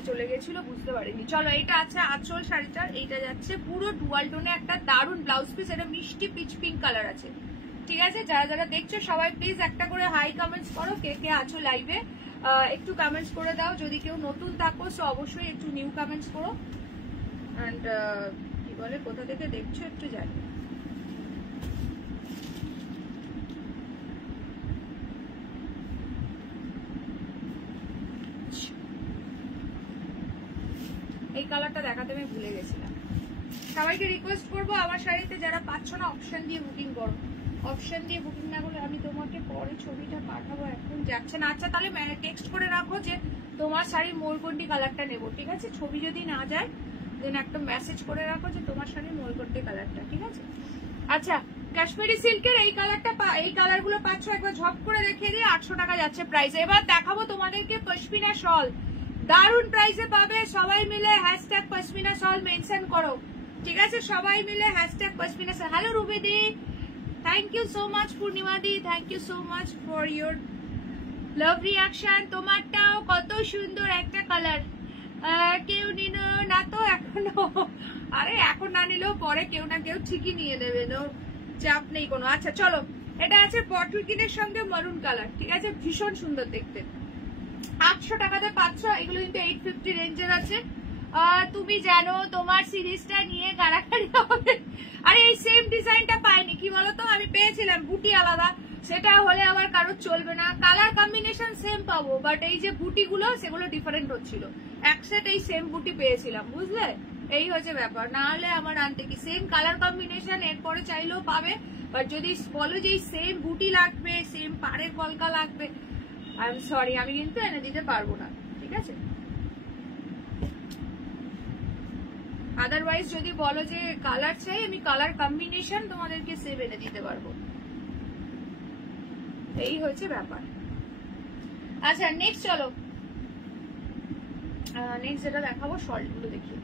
নিচে চলে গেছিল, বুঝতে পারিনি। চলো, এটা আছে আঁচল শাড়িটার, এইটা যাচ্ছে পুরো ডুয়াল টোনে একটা দারুন ব্লাউজ পিস, এটা মিষ্টি পিচ পিঙ্ক কালার আছে, ঠিক আছে? যারা যারা দেখছো সবাই প্লিজ একটা করে হাই কমেন্টস করো, কে কে আছো লাইভে একটু কমেন্টস করে দাও। যদি কেউ নতুন থাকো সো অবশ্যই একটু নিউ কমেন্টস করো। অ্যান্ড কি বলে, কোথা থেকে দেখছো একটু জানি। এই কালারটা দেখাতে আমি ভুলে গেছিলাম। সবাইকে রিকোয়েস্ট করবো আমার শাড়িতে যারা পাচ্ছ না অপশন দিয়ে বুকিং করো, অপশন দিয়ে বুকিং না করলে আমি তোমাকে পরে ছবিটা পাঠাবো, এখন যাচ্ছে না। আচ্ছা তাহলে টেক্সট করে রাখো যে তোমার শাড়ির ময়ূরকণ্ঠী কালারটা নেবো, ঠিক আছে? ছবি যদি না যায় দেন একটা মেসেজ করে রাখো যে তোমার শাড়ির ময়ূরকণ্ঠী কালারটা, ঠিক আছে? আচ্ছা, কাশ্মীরি সিল্কের এই কালারটা, এই কালার গুলো পাচ্ছ, একবার ঝপ করে দেখিয়ে দিই। 800 টাকা যাচ্ছে প্রাইস। এবার দেখাবো তোমাদেরকে পশমিনা শল, দারুন প্রাইসে পাবে। সবাই মিলে হ্যাশট্যাগ পশমিনা শল মেনশন করো, ঠিক আছে? সবাই মিলে hashtag pashmina shawl. Hello Ruby দি, thank you so much. Purnima the, thank you so much for your love reaction. তোমারটাও কত সুন্দর একটা কালার। কেউ নিল না তো এখনো? আরে এখন না নিলেও পরে কেউ না কেউ ঠিকই নিয়ে নেবে, নো চাপ নেই কোনো। আচ্ছা চলো, এটা আছে বটল কিনের সঙ্গে মারুন কালার, ঠিক আছে? ভীষণ সুন্দর দেখতে। 800 টাকাতে পাচ্ছ। এগুলো কিন্তু 850 রেঞ্জের আছে। তুমি জানো তোমার সিরিজটা নিয়ে কারাকারি হবে। আরে এই সেম ডিজাইনটা পাইনি, কি বলতো, আমি পেয়েছিলাম বুটি আলাদা, সেটা হলে আবার কারোর চলবে না। কালার কম্বিনেশন সেম পাবো, বাট এই যে বুটি গুলো সেগুলো ডিফারেন্ট হচ্ছিল। এক সেট এই সেম বুটি পেয়েছিলাম, বুঝলে? এই হচ্ছে ব্যাপার, না হলে আমার আনতে কি সেম কালার কম্বিনেশন এরপরে চাইলেও পাবে, বাট যদি বলো যে সেম বুটি লাগবে, সেম পাড়ের কলকা লাগবে, আই এম সরি, আমি কিন্তু এনে দিতে পারবো না, ঠিক আছে? আদারওয়াইজ যদি বলো যে কালার চাই, আমি কালার কম্বিনেশন তোমাদেরকে সেভ এনে দিতে পারবো। এই হচ্ছে ব্যাপার। আচ্ছা নেক্সট চলো, নেক্সট যেটা দেখাবো শর্টগুলো দেখি।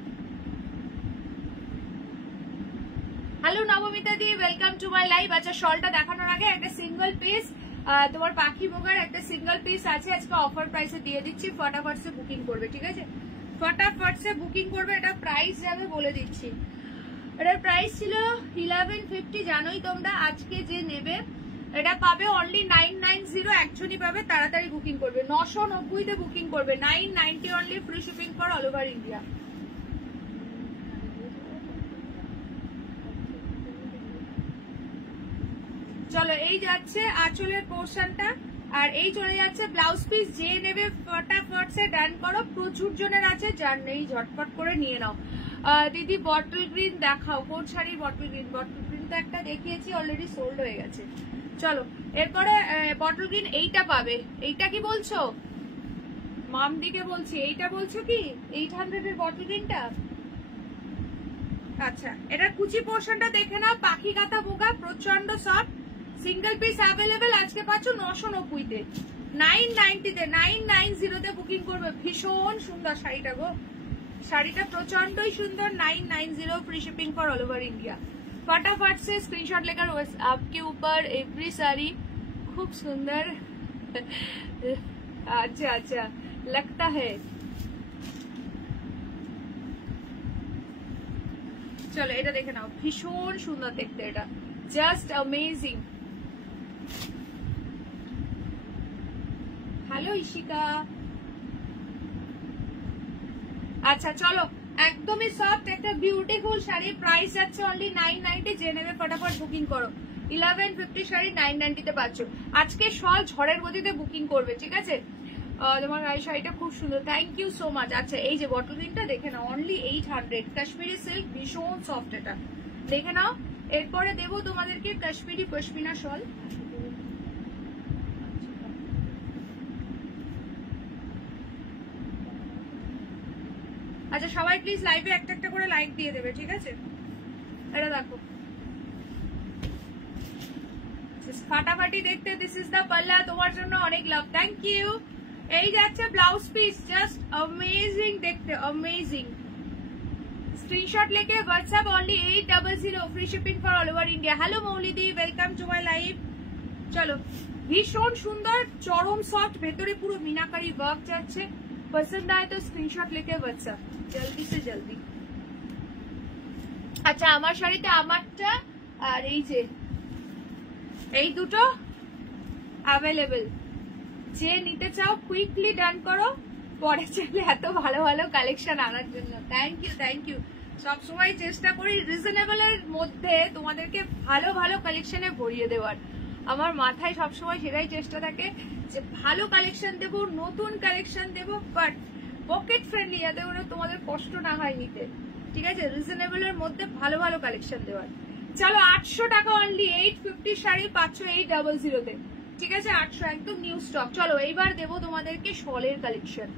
Hello Nabamita the, welcome to my live. আচ্ছা শলটা দেখানোর আগে একটা সিঙ্গেল পিস তোমার পাখি বোগার একটা সিঙ্গেল পিস আছে, আজকে অফার প্রাইসে দিয়ে দিচ্ছি। ফটাফট সে বুকিং করবে, ঠিক আছে? ফটাফট সে বুকিং করবে। এটা প্রাইস যাবে বলে দিচ্ছি, এটার প্রাইস ছিল 1150, জানোই তোমরা। আজকে যে নেবে এটা পাবে অনলি 990, একজনই পাবে, তাড়াতাড়ি বুকিং করবে। 990 তে বুকিং করবে, 990 only, free shipping for all over India. চলো, এই যাচ্ছে আঁচলের পোর্শনটা, আর এই চলে যাচ্ছে ব্লাউজ পিস। যে নেবে ফটাফট সে ডান করো, প্রচুর জনের আছে, যার নেই ঝটপট করে নিয়ে নাও। দিদি বটল গ্রিন দেখাও, কোন sari bottle green? Bottle green তো একটা দেখিয়েছি, অলরেডি সোল্ড হয়ে গেছে। চলো এরপরে বটল গ্রিন এইটা পাবে। এইটা কি বলছো মাম দিকে বলছি, এইটা বলছো কি 800 এর বটল গ্রিনটা? আচ্ছা, এটার কুচি পোর্শনটা দেখে নাও, পাখি কাঁথা বোগা, প্রচন্ড সফট। সিঙ্গেল পিস অ্যাভেলেবেল, আজকে পাচ্ছ 990 তে, 990 তে, 990 তে বুকিং করবে। ভীষণ সুন্দর শাড়িটা গো, শাড়িটা প্রচন্ডই সুন্দর। 990, free shipping for all over India. फटाफट से स्क्रीनशॉट लेकर आपके ऊपर एवरी साड़ी खूब सुंदर। अच्छा अच्छा लगता है। চলো এটা দেখে নাও, ভীষণ সুন্দর দেখতে, এটা জাস্ট অ্যামেজিং। হ্যালো ইশিকা। আচ্ছা চলো, একদমই সফট একটা বিউটিফুল শাড়ি, প্রাইস যাচ্ছে অনলি 990। যে নেবে ফটাফট বুকিং করো। 1150 শাড়ি 990 তে পাচ্ছ। আজকে শল ঝড়ের গতিতে বুকিং করবে, ঠিক আছে? তোমার এই শাড়িটা খুব সুন্দর, থ্যাংক ইউ সো মাচ। আচ্ছা এই যে বটল গ্রিনটা দেখে নাও, অনলি 800, কাশ্মীরি সিল্ক, ভীষণ সফট, এটা দেখে নাও। এরপরে দেবো তোমাদেরকে কাশ্মীরি পশমিনা শল। আচ্ছা সবাই প্লিজ লাইভে একটা একটা করে লাইক দিয়ে দেবে, ঠিক আছে? এটা দেখো ফাটাফাটি দেখতে, দিস ইজ দ্য পাল্লা, তোমার জন্য অনেক লাভ, থ্যাংক ইউ। এই যাচ্ছে ব্লাউজ পিস, জাস্ট অ্যামেজিং দেখতে, অ্যামেজিং। স্ক্রিনশট লেকে WhatsApp only 800, free shipping for all over India. Hello মৌলিদি, ওয়েলকাম টু মাই লাইভ। চলো ভীষণ সুন্দর, চরম সফট, ভেতরে পুরো মিনাকারি ওয়ার্ক যাচ্ছে, पसंद आए तो स्क्रीनशॉट लेके व्हाट्सएप जल्दी से जल्दी। আচ্ছা আমার শাড়িতে আমারটা আর এই যে এই দুটো অ্যাভেলেবল, যে নিতে চাও কুইকলি ডান করো, পরে চলে এত ভালো ভালো কালেকশন আনার জন্য। Thank you. সবসময় চেষ্টা করি রিজনেবল এর মধ্যে তোমাদেরকে ভালো ভালো কালেকশনে ভরিয়ে দেওয়ার। আমার মাথায় সবসময় সেটাই চেষ্টা থাকে যে ভালো কালেকশন দেবো, নতুন কালেকশন দেবো, বাট পকেট ফ্রেন্ডলি, যাতে করে তোমাদের কষ্ট না হয় নিতে। ঠিক আছে, রিজনেবল এর মধ্যে ভালো ভালো কালেকশন দেওয়ার। চলো 800 টাকা অনলি, 850 শাড়ি পাচ্ছ 800 তে। ঠিক আছে 800 একদম নিউ স্টক। চলো এইবার দেবো তোমাদেরকে শলের কালেকশন,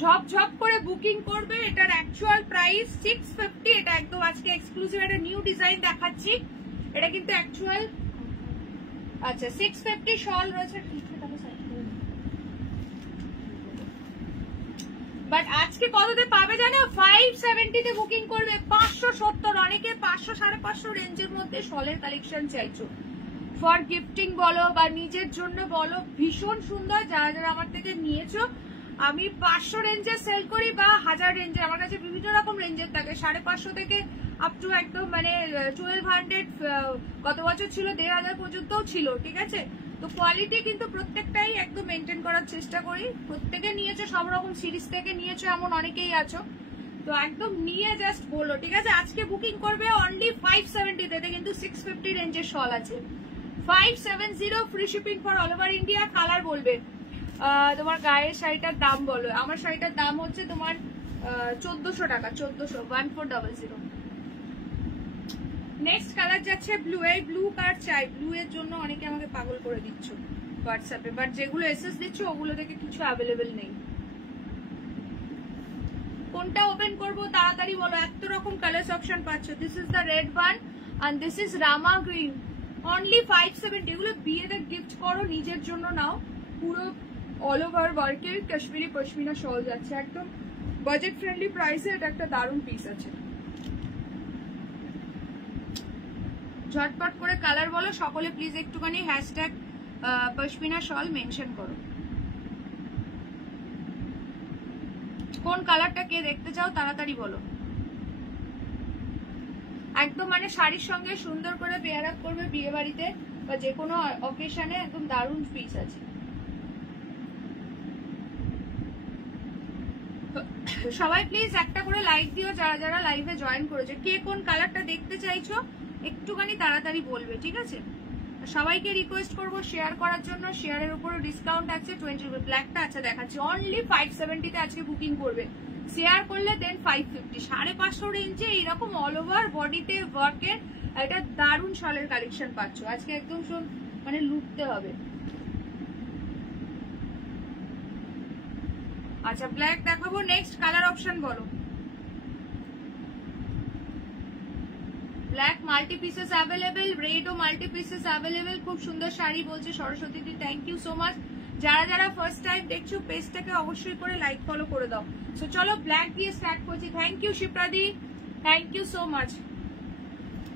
ঝপঝপ করে বুকিং করবে। এটার অ্যাকচুয়াল প্রাইস 650, এটা একদম আজকে এক্সক্লুসিভ একটা নিউ ডিজাইন দেখাচ্ছি। এটা কিন্তু অ্যাকচুয়াল আচ্ছা 650 শল রয়েছে, বাট আজকে কততে পাবে জানো? 570 তে বুকিং করবে, 570। অনেকে 500 550 রেঞ্জের মধ্যে শলের কালেকশন চাইছো, ফর গিফটিং বলো বা নিজের জন্য বলো, ভীষণ সুন্দর। যারা যারা আমার থেকে নিয়েছো, আমি 500 রেঞ্জে সেল করি বা 1000 রেঞ্জে, আমার কাছে বিভিন্ন রকম রেঞ্জের থাকে, 550 থেকে আপ টু একদম মানে 1200, গত বছর ছিল 1500 পর্যন্তও ছিল। ঠিক আছে, তো কোয়ালিটি কিন্তু প্রত্যেকটাই একদম মেনটেন করার চেষ্টা করি। প্রত্যেকে নিয়েছো, সব রকম সিরিজ থেকে নিয়েছো, এমন অনেকেই আছো, তো একদম নিয়ে জাস্ট বলো। ঠিক আছে, আজকে বুকিং করবে অনলি 570 তে, কিন্তু 650 রেঞ্জের শল আছে। 570 free shipping for all over India. Colour বলবে, তোমার গায়ের শাড়িটার দাম বলো। আমার শাড়িটার দাম হচ্ছে তোমার 1400 টাকা, 1400 নেক্সট কালার যাচ্ছে ব্লু। এই ব্লু কালার চাই, ব্লু এর জন্য অনেকে আমাকে পাগল করে দিচ্ছ হোয়াটসঅ্যাপে, বাট যেগুলো এসএস দিচ্ছ ওগুলো থেকে কিছু অ্যাভেলেবেল নেই। কোনটা ওপেন করবো তাড়াতাড়ি বলো, এত রকম কালার অপশন পাচ্ছ। This is the red one and this is Rama green, only 570। এগুলো বিয়েতে গিফট করো, নিজের জন্য নাও। পুরো অল ওভার ওয়ার্কের কাশ্মীরি পশমিনা শল যাচ্ছে, একদম বাজেট ফ্রেন্ডলি প্রাইসে। এটা একটা দারুণ পিস আছে। ঝটপট করে কালার বলো সকলে প্লিজ, একটুখানি হ্যাশট্যাগ পশমিনা শল মেনশন করো। কোন কালারটা কে দেখতে চাও তাড়াতাড়ি বলো। একদম মানে শাড়ির সঙ্গে সুন্দর করে পেয়ার আপ করবে বিয়ে বাড়িতে বা যে কোনো অকেশনে, একদম দারুণ পিস আছে। সবাই প্লিজ একটা করে লাইক দিও যারা যারা লাইভে জয়েন করেছে। কে কোন কালারটা দেখতে চাইছো একটুখানি তাড়াতাড়ি বলবে। ঠিক আছে, সবাইকে রিকোয়েস্ট করবো শেয়ার করার জন্য। শেয়ারের উপরও ডিসকাউন্ট আছে 20 রুপি। ব্ল্যাকটা আচ্ছা দেখাচ্ছি, অনলি 570 তে আজকে বুকিং করবে। শেয়ার করলে দেন 550। 550 রেঞ্জে এইরকম অল ওভার বডিতে ওয়ার্কের একটা দারুণ শলের কালেকশন পাচ্ছ আজকে, একদম মানে লুটতে হবে। আচ্ছা ব্ল্যাক দেখাবো, নেক্সট কালার অপশন বলো। Black multi pieces available, red ও মাল্টি পিসেস অ্যাভেলেবেল। খুব সুন্দর শাড়ি বলছে সরস্বতী দি, থ্যাংক ইউ সো মাচ। যারা যারা ফার্স্ট টাইম দেখছো পেজটাকে অবশ্যই করে লাইক ফলো করে দাও। সো চলো ব্ল্যাক দিয়ে স্টার্ট করছি। থ্যাংক ইউ শিপ্রাদি, থ্যাংক ইউ সো মাচ।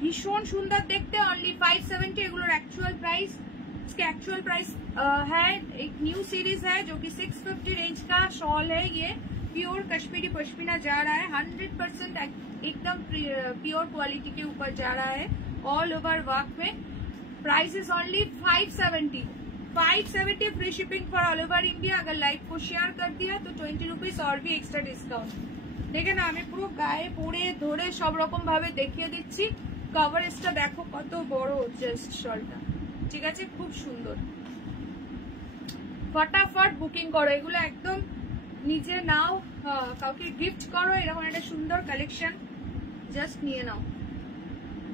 ভীষণ সুন্দর দেখতে, অনলি 570। এগুলোর एक्चुअल प्राइस, इसके एक्चुअल प्राइस है। एक न्यू सीरीज है जो कि 650 रेंज का शॉल है। ये प्योर कश्मीरी पश्मीना जा रहा है, 100% एकदम प्योर क्वालिटी के ऊपर जा रहा है, ऑल ओवर वर्क में। Price is only 570। 570 free shipping for all over India. अगर लाइव को शेयर कर दिया तो 20 रुपीज और भी एक्स्ट्रा डिस्काउंट। দেখে না আমি পুরো গায়ে পরে ধরে সব রকম ভাবে দেখিয়ে দিচ্ছি। কভারেজটা দেখো কত বড় জাস্ট শলটা। ঠিক আছে, খুব সুন্দর। ফটাফট বুকিং করো, এগুলো একদম নিজে নাও, কাউকে গিফট করো। এরকম একটা সুন্দর কালেকশন জাস্ট নিয়ে নাও,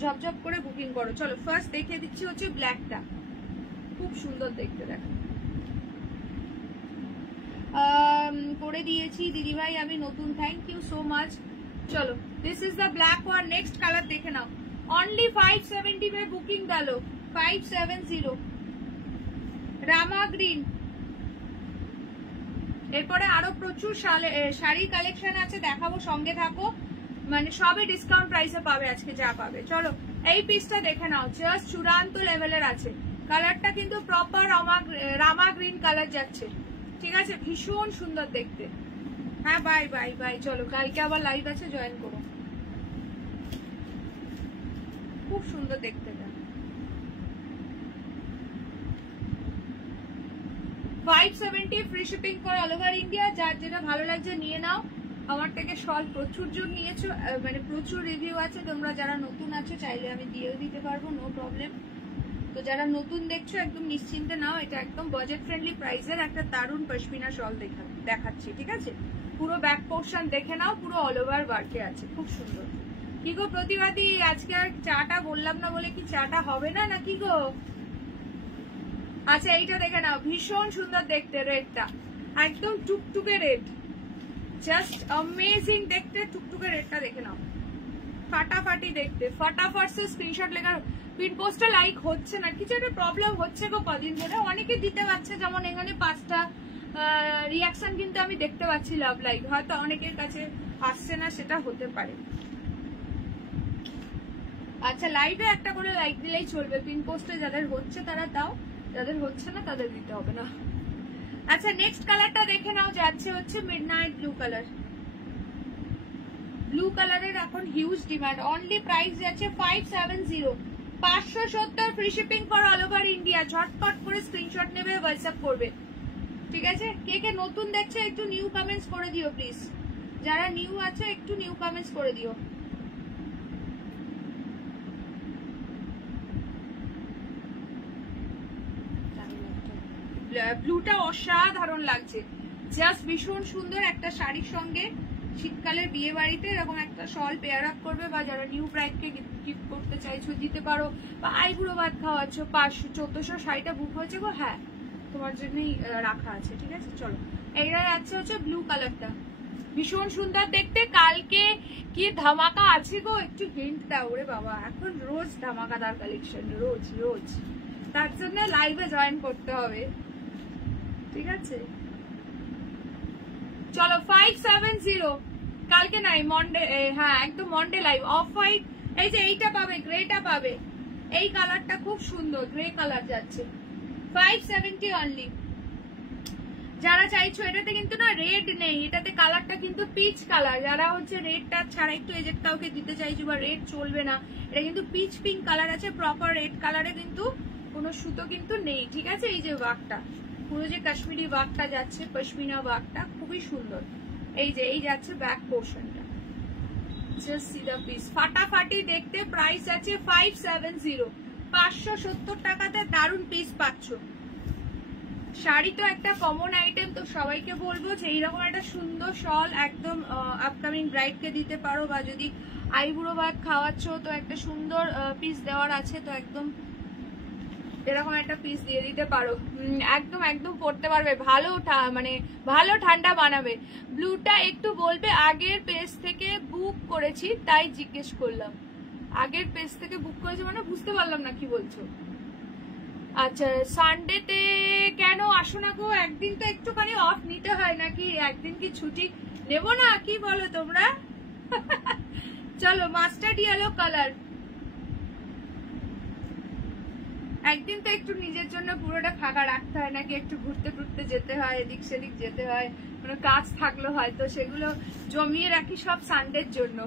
ঝপঝপ করে বুকিং করো। চলো ফার্স্ট দেখিয়ে দিচ্ছি হচ্ছে ব্ল্যাকটা, খুব সুন্দর দেখতে। দেখো করে দিয়েছি দিদিভাই আমি নতুন, থ্যাংক ইউ সো মাচ। চলো this is the black one. Next colour দেখে নাও, অনলি 570 में বুকিং डालो। 570 রামা গ্রিন। এরপরে আরো প্রচুর শাড়ি কালেকশন আছে, দেখাবো, সঙ্গে থাকো। মানে সবই ডিসকাউন্ট প্রাইসে পাবে আজকে যা পাবে। চলো এই পিসটা দেখে নাও, জাস্ট চূড়ান্ত লেভেলের আছে। কালারটা কিন্তু প্রপার রামা গ্রিন কালার যাচ্ছে। ঠিক আছে, ভীষণ সুন্দর দেখতে, হ্যাঁ বাই বাই বাই, চলো কালকে আবার লাইভ আছে, জয়েন করো। খুব সুন্দর দেখতে। 570 free shipping for all over India. যার যেটা ভালো লাগছে নিয়ে নাও। আমার থেকে শল প্রচুর জন নিয়েছো, মানে প্রচুর রিভিউ আছে। তোমরা যারা নতুন আছো চাইলে আমি দিয়েও দিতে পারবো, নো প্রবলেম। তো যারা নতুন দেখছো একদম নিশ্চিন্তে নাও, এটা একদম বাজেট ফ্রেন্ডলি প্রাইসের একটা দারুণ পশমিনা শল দেখাচ্ছি, ঠিক আছে? পুরো ব্যাক পোর্শন দেখে নাও, পুরো অল ওভার ওয়ার্কে আছে, খুব সুন্দর। কি গো প্রতিবাদী, আজকে আর চাটা বললাম না বলে কি চাটা হবে না নাকি গো? আচ্ছা এইটা দেখে নাও, ভীষণ সুন্দর দেখতে, রেডটা একদম টুকটুকে রেড, জাস্ট অ্যামেজিং দেখতে। টুকটুকে রেডটা দেখে নাও, ফাটাফাটি দেখতে। ফটাফট সে স্ক্রিনশট লেখা। পিন পোস্টে লাইক হচ্ছে না, কিছু একটা প্রবলেম হচ্ছে গো কদিন ধরে। অনেকে দিতে পারছে, যেমন এখানে 5টা রিয়াকশন কিন্তু আমি দেখতে পাচ্ছি লাভ লাইক, হয়তো অনেকের কাছে আসছে না, সেটা হতে পারে। আচ্ছা লাইভে একটা করে লাইক দিলেই চলবে। পিন পোস্টে যাদের হচ্ছে তারা দাও, যাদের হচ্ছে না তাদের দিতে হবে না। আচ্ছা নেক্সট কালারটা দেখে নাও, যাচ্ছে হচ্ছে মিডনাইট ব্লু কালার। ব্লু কালারের এখন হিউজ ডিমান্ড। অনলি প্রাইস যাচ্ছে 570, 570 free shipping for all over India. ঝটপট করে স্ক্রিনশট নেবে, হোয়াটসঅ্যাপ করবে, ঠিক আছে? কে কে নতুন দেখছে একটু নিউ কমেন্টস করে দিও প্লিজ। যারা নিউ আছে একটু নিউ কমেন্টস করে দিও। ব্লুটা অসাধারণ লাগছে, জাস্ট ভীষণ সুন্দর। একটা শাড়ির সঙ্গে শীতকালের বিয়ে বাড়িতে এরকম একটা শল পেয়ার আপ করবে, বা যারা নিউ ব্রাইডকে গিফট করতে চাইছো দিতে পারো, বা আইবুড়ো ভাত খাওয়াচ্ছ। 500-1400 শাড়িটা বুক হয়েছে গো, হ্যাঁ তোমার জন্যই রাখা আছে, ঠিক আছে? চলো এইটা যাচ্ছে হচ্ছে ব্লু কালারটা, ভীষণ সুন্দর দেখতে। কালকে কি ধামাকা আছে গো, একটু হিন্ট দাও। ওরে বাবা, এখন রোজ ধামাকাদার কালেকশন, রোজ রোজ। তার জন্য লাইভে জয়েন করতে হবে, ঠিক আছে? চলো 570 কালকে নাই, মন্ডে, হ্যাঁ একদম মন্ডে লাইভ। অফ হোয়াইট, এই যে এইটা পাবে, গ্রেটা পাবে। এই কালারটা খুব সুন্দর, গ্রে কালার যাচ্ছে 570 অনলি। যারা চাইছো, এটাতে কিন্তু না রেড নেই, এটাতে কালারটা কিন্তু পিচ কালার। যারা হচ্ছে রেডটা ছাড়া একটু এজেড কাউকে দিতে চাইছো বা রেড চলবে না, এটা কিন্তু পিচ পিঙ্ক কালার আছে। প্রপার রেড কালারে কিন্তু কোনো সুতো কিন্তু নেই, ঠিক আছে? এই যে ওয়ার্কটা, পুরো যে কাশ্মীরি ওয়ার্কটা যাচ্ছে, পশমিনা ওয়ার্কটা খুবই সুন্দর। এই যে এই যাচ্ছে ব্যাক পোর্শনটা, জাস্ট সি দ্য পিস, ফাটাফাটি দেখতে। প্রাইস আছে 570, 570 টাকাতে দারুণ পিস পাচ্ছ। শাড়ি তো একটা কমন আইটেম, তো সবাইকে বলবো যে এইরকম একটা সুন্দর শল একদম আপকামিং ব্রাইডকে দিতে পারো, বা যদি আইবুড়ো ভাত খাওয়াচ্ছ তো একটা সুন্দর পিস দেওয়ার আছে, তো একদম এরকম একটা পিস দিয়ে দিতে পারো। একদম একদম পরতে পারবে, ভালো মানে ভালো ঠান্ডা বানাবে। ব্লুটা একটু বলবে, আগের পেজ থেকে বুক করেছি তাই জিজ্ঞেস করলাম। আগের পেজ থেকে বুক করেছে মানে বুঝতে পারলাম না কি বলছো। আচ্ছা সানডেতে কেন আসো না গো? একদিন তো একটুখানি অফ নিতে হয় নাকি? একদিন কি ছুটি নেব না, কি বলো তোমরা? চলো মাস্টার্ড ইয়েলো কালার, একদিন তো একটু নিজের জন্য পুরোটা ফাঁকা রাখতে হয় নাকি? একটু ঘুরতে ঘুরতে যেতে হয়, এদিক সেদিক যেতে হয়, কোনো কাজ থাকলো হয়তো, সেগুলো জমিয়ে রাখি সব সানডের জন্য।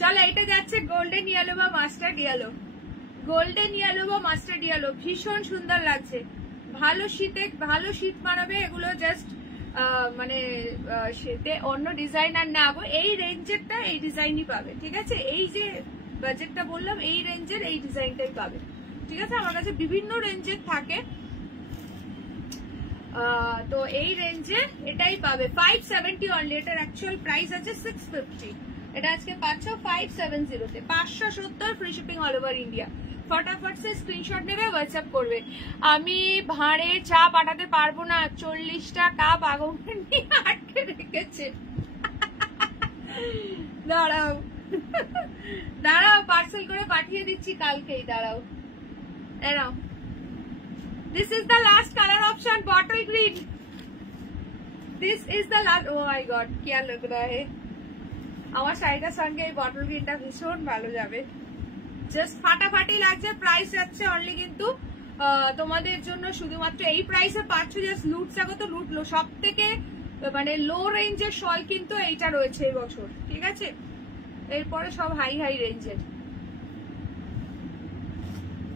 চলো এটা যাচ্ছে গোল্ডেন ইয়েলো বা মাস্টার্ড ইয়েলো। গোল্ডেন ইয়েলো বা মাস্টার্ড ইয়েলো ভীষণ সুন্দর লাগছে। ভালো শীতে ভালো শীত মানাবে এগুলো। জাস্ট মানে শীতে অন্য ডিজাইনার না গো, এই রেঞ্জেরটা এই ডিজাইনই পাবে, ঠিক আছে? এই যে বাজেটটা বললাম এই রেঞ্জের এই ডিজাইনটাই পাবে, ঠিক আছে? আমার কাছে বিভিন্ন রেঞ্জের থাকে, তো এই রেঞ্জে এটাই পাবে 570 অনলি। এটার অ্যাকচুয়াল প্রাইস আছে 650, এটা আজকে পাচ্ছ 570 তে। 570 free shipping all over India. ফটাফট সে স্ক্রিনশট নেবে, হোয়াটসঅ্যাপ করবে। আমি ভাঁড়ে চা পাঠাতে পারবো না, 40টা কাপ আগুন নিয়ে আটকে রেখেছে। দাঁড়াও দাঁড়াও, পার্সেল করে পাঠিয়ে দিচ্ছি কালকেই, দাঁড়াও। এরাও, this is the last color option, bottle green. This is the last, oh my god, क्या लग रहा है। আমার শাড়িটার সঙ্গে এই বটল গ্রিনটা ভীষণ ভালো যাবে, জাস্ট ফাটাফাটি লাগছে। প্রাইস যাচ্ছে অনলি কিন্তু তোমাদের জন্য শুধুমাত্র এই প্রাইসে পাচ্ছ। জাস্ট লুট সাগো তো লুটলো। সব থেকে মানে লো রেঞ্জের শল কিন্তু এইটা রয়েছে এই বছর, ঠিক আছে? এরপরে সব হাই হাই রেঞ্জের।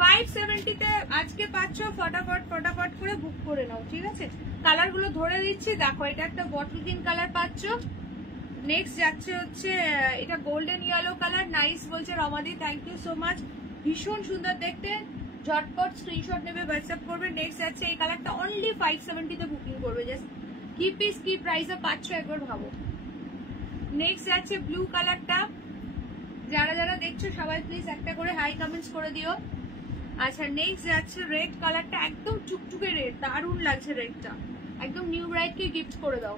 570-তে আজকে পাচ্ছ, ফটাফট করে বুক করে নাও, ঠিক আছে? কালার গুলো ধরে দিচ্ছি, দেখো এটা একটা বটল গ্রিন কালার পাচ্ছ। নেক্সট যাচ্ছে হচ্ছে এটা গোল্ডেন ইয়েলো কালার, নাইস বলছে রমাদি, থ্যাংক ইউ সো মাচ, ভীষণ সুন্দর দেখতে, ঝটপট স্ক্রিনশট নেবে, হোয়াটসঅ্যাপ করবে। নেক্সট যাচ্ছে এই কালারটা, অনলি 570-তে বুকিং করবে, জাস্ট কি পিস কি প্রাইসে পাচ্ছ একবার ভাবো। নেক্সট যাচ্ছে ব্লু কালারটা, যারা যারা দেখছো সবাই প্লিজ একটা করে হাই কমেন্টস করে দিও। আচ্ছা নেক্সট যাচ্ছে রেড কালারটা, একদম টুকটুকে রেড, দারুণ লাগছে রেডটা, একদম নিউ ব্রাইডকে গিফট করে দাও।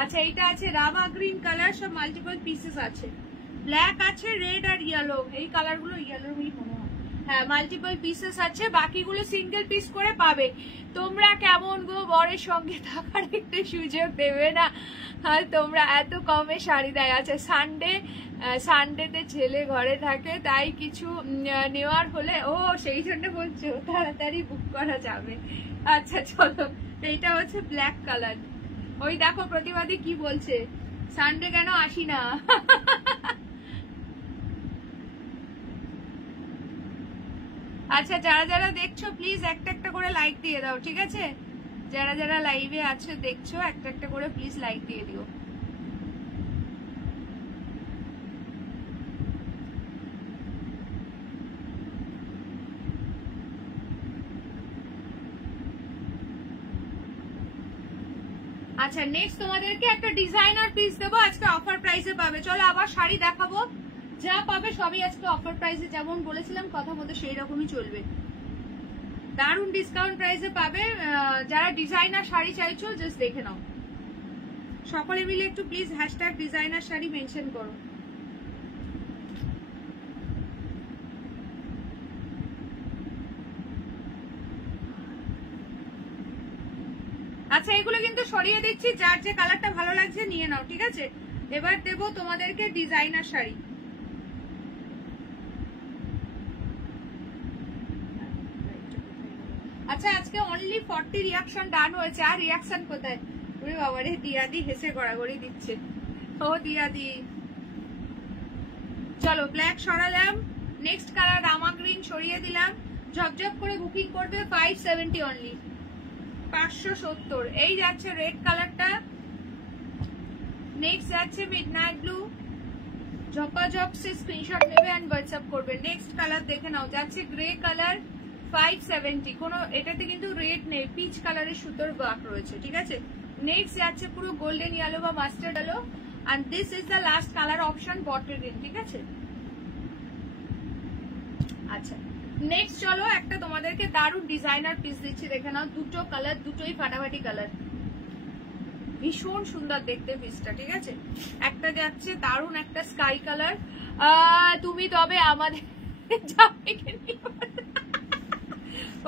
আচ্ছা এটা আছে রামা গ্রিন কালার, সব মাল্টিপল পিসেস আছে, ব্ল্যাক আছে, রেড আর ইয়েলো, এই কালার গুলো ইয়েলোর মনে হয়, হ্যাঁ মাল্টিপল পিসেস আছে, বাকিগুলো সিঙ্গেল পিস করে পাবে। তোমরা কেমন গো, বরের সঙ্গে থাকার একটু সুযোগ দেবে না? আর তোমরা এত কমে শাড়ি দেয়। আচ্ছা সানডেতে ছেলে ঘরে থাকে, তাই কিছু নেওয়ার হলে, ও সেই জন্য বলছো তাড়াতাড়ি বুক করা যাবে। আচ্ছা চলো, এইটা হচ্ছে ব্ল্যাক কালার। ওই দেখো প্রতিবাদী কি বলছে, সানডে কেন আসি না। আচ্ছা যারা যারা দেখছো প্লিজ একটা একটা করে লাইক দিয়ে দাও, ঠিক আছে? যারা যারা লাইভে আছো দেখছো একটা একটা করে প্লিজ লাইক দিয়ে দিও। আচ্ছা নেক্সট তোমাদেরকে একটা ডিজাইনার পিস দেবো, আজকে অফার প্রাইসে পাবে। চলো আবার শাড়ি দেখাবো, যা পাবে সবই আজকে অফার প্রাইসে, যেমন বলেছিলাম কথা মতো সেই রকমই চলবে, দারুণ ডিসকাউন্ট প্রাইসে পাবে। যারা ডিজাইনার শাড়ি চাইছো জাস্ট দেখে নাও, সকলে মিলে একটু please hashtag designer sari mention করো। আচ্ছা এগুলো কিন্তু সরিয়ে দিচ্ছি, যার যে কালারটা ভালো লাগছে নিয়ে নাও, ঠিক আছে? এবার দেবো তোমাদেরকে ডিজাইনার শাড়ি। আচ্ছা আজকে অনলি 40 রিয়াকশন ডান হয়েছে, আর রিয়াকশন কোথায়? ওরে বাবা রে, দিয়াদি হেসে গড়াগড়ি দিচ্ছে, ও দিয়াদি। চলো ব্ল্যাক সরালাম, নেক্সট কালার রামা গ্রিন সরিয়ে দিলাম, ঝকঝক করে বুকিং করবে 570 অনলি, 570। এই যাচ্ছে রেড কালারটা, নেক্সট যাচ্ছে মিডনাইট ব্লু, ঝপাঝপ সে স্ক্রিনশট নেবে এন্ড হোয়াটসঅ্যাপ করবে। নেক্সট কালার দেখে নাও, যাচ্ছে গ্রে কালার 570, কোনো এটাতে কিন্তু রেড নেই, পিচ কালারের সুতোর ওয়ার্ক রয়েছে, ঠিক আছে? নেক্সট যাচ্ছে পুরো গোল্ডেন ইয়েলো বা mustard yellow, and this is the last colour option bottle green, ঠিক আছে? আচ্ছা নেক্সট চলো একটা তোমাদেরকে দারুণ ডিজাইনার পিস দিচ্ছি, দেখে নাও, দুটো কালার, দুটোই ফাটাফাটি কালার, ভীষণ সুন্দর দেখতে পিসটা, ঠিক আছে? একটা যাচ্ছে দারুণ একটা স্কাই কালার, তুমি তবে আমাদের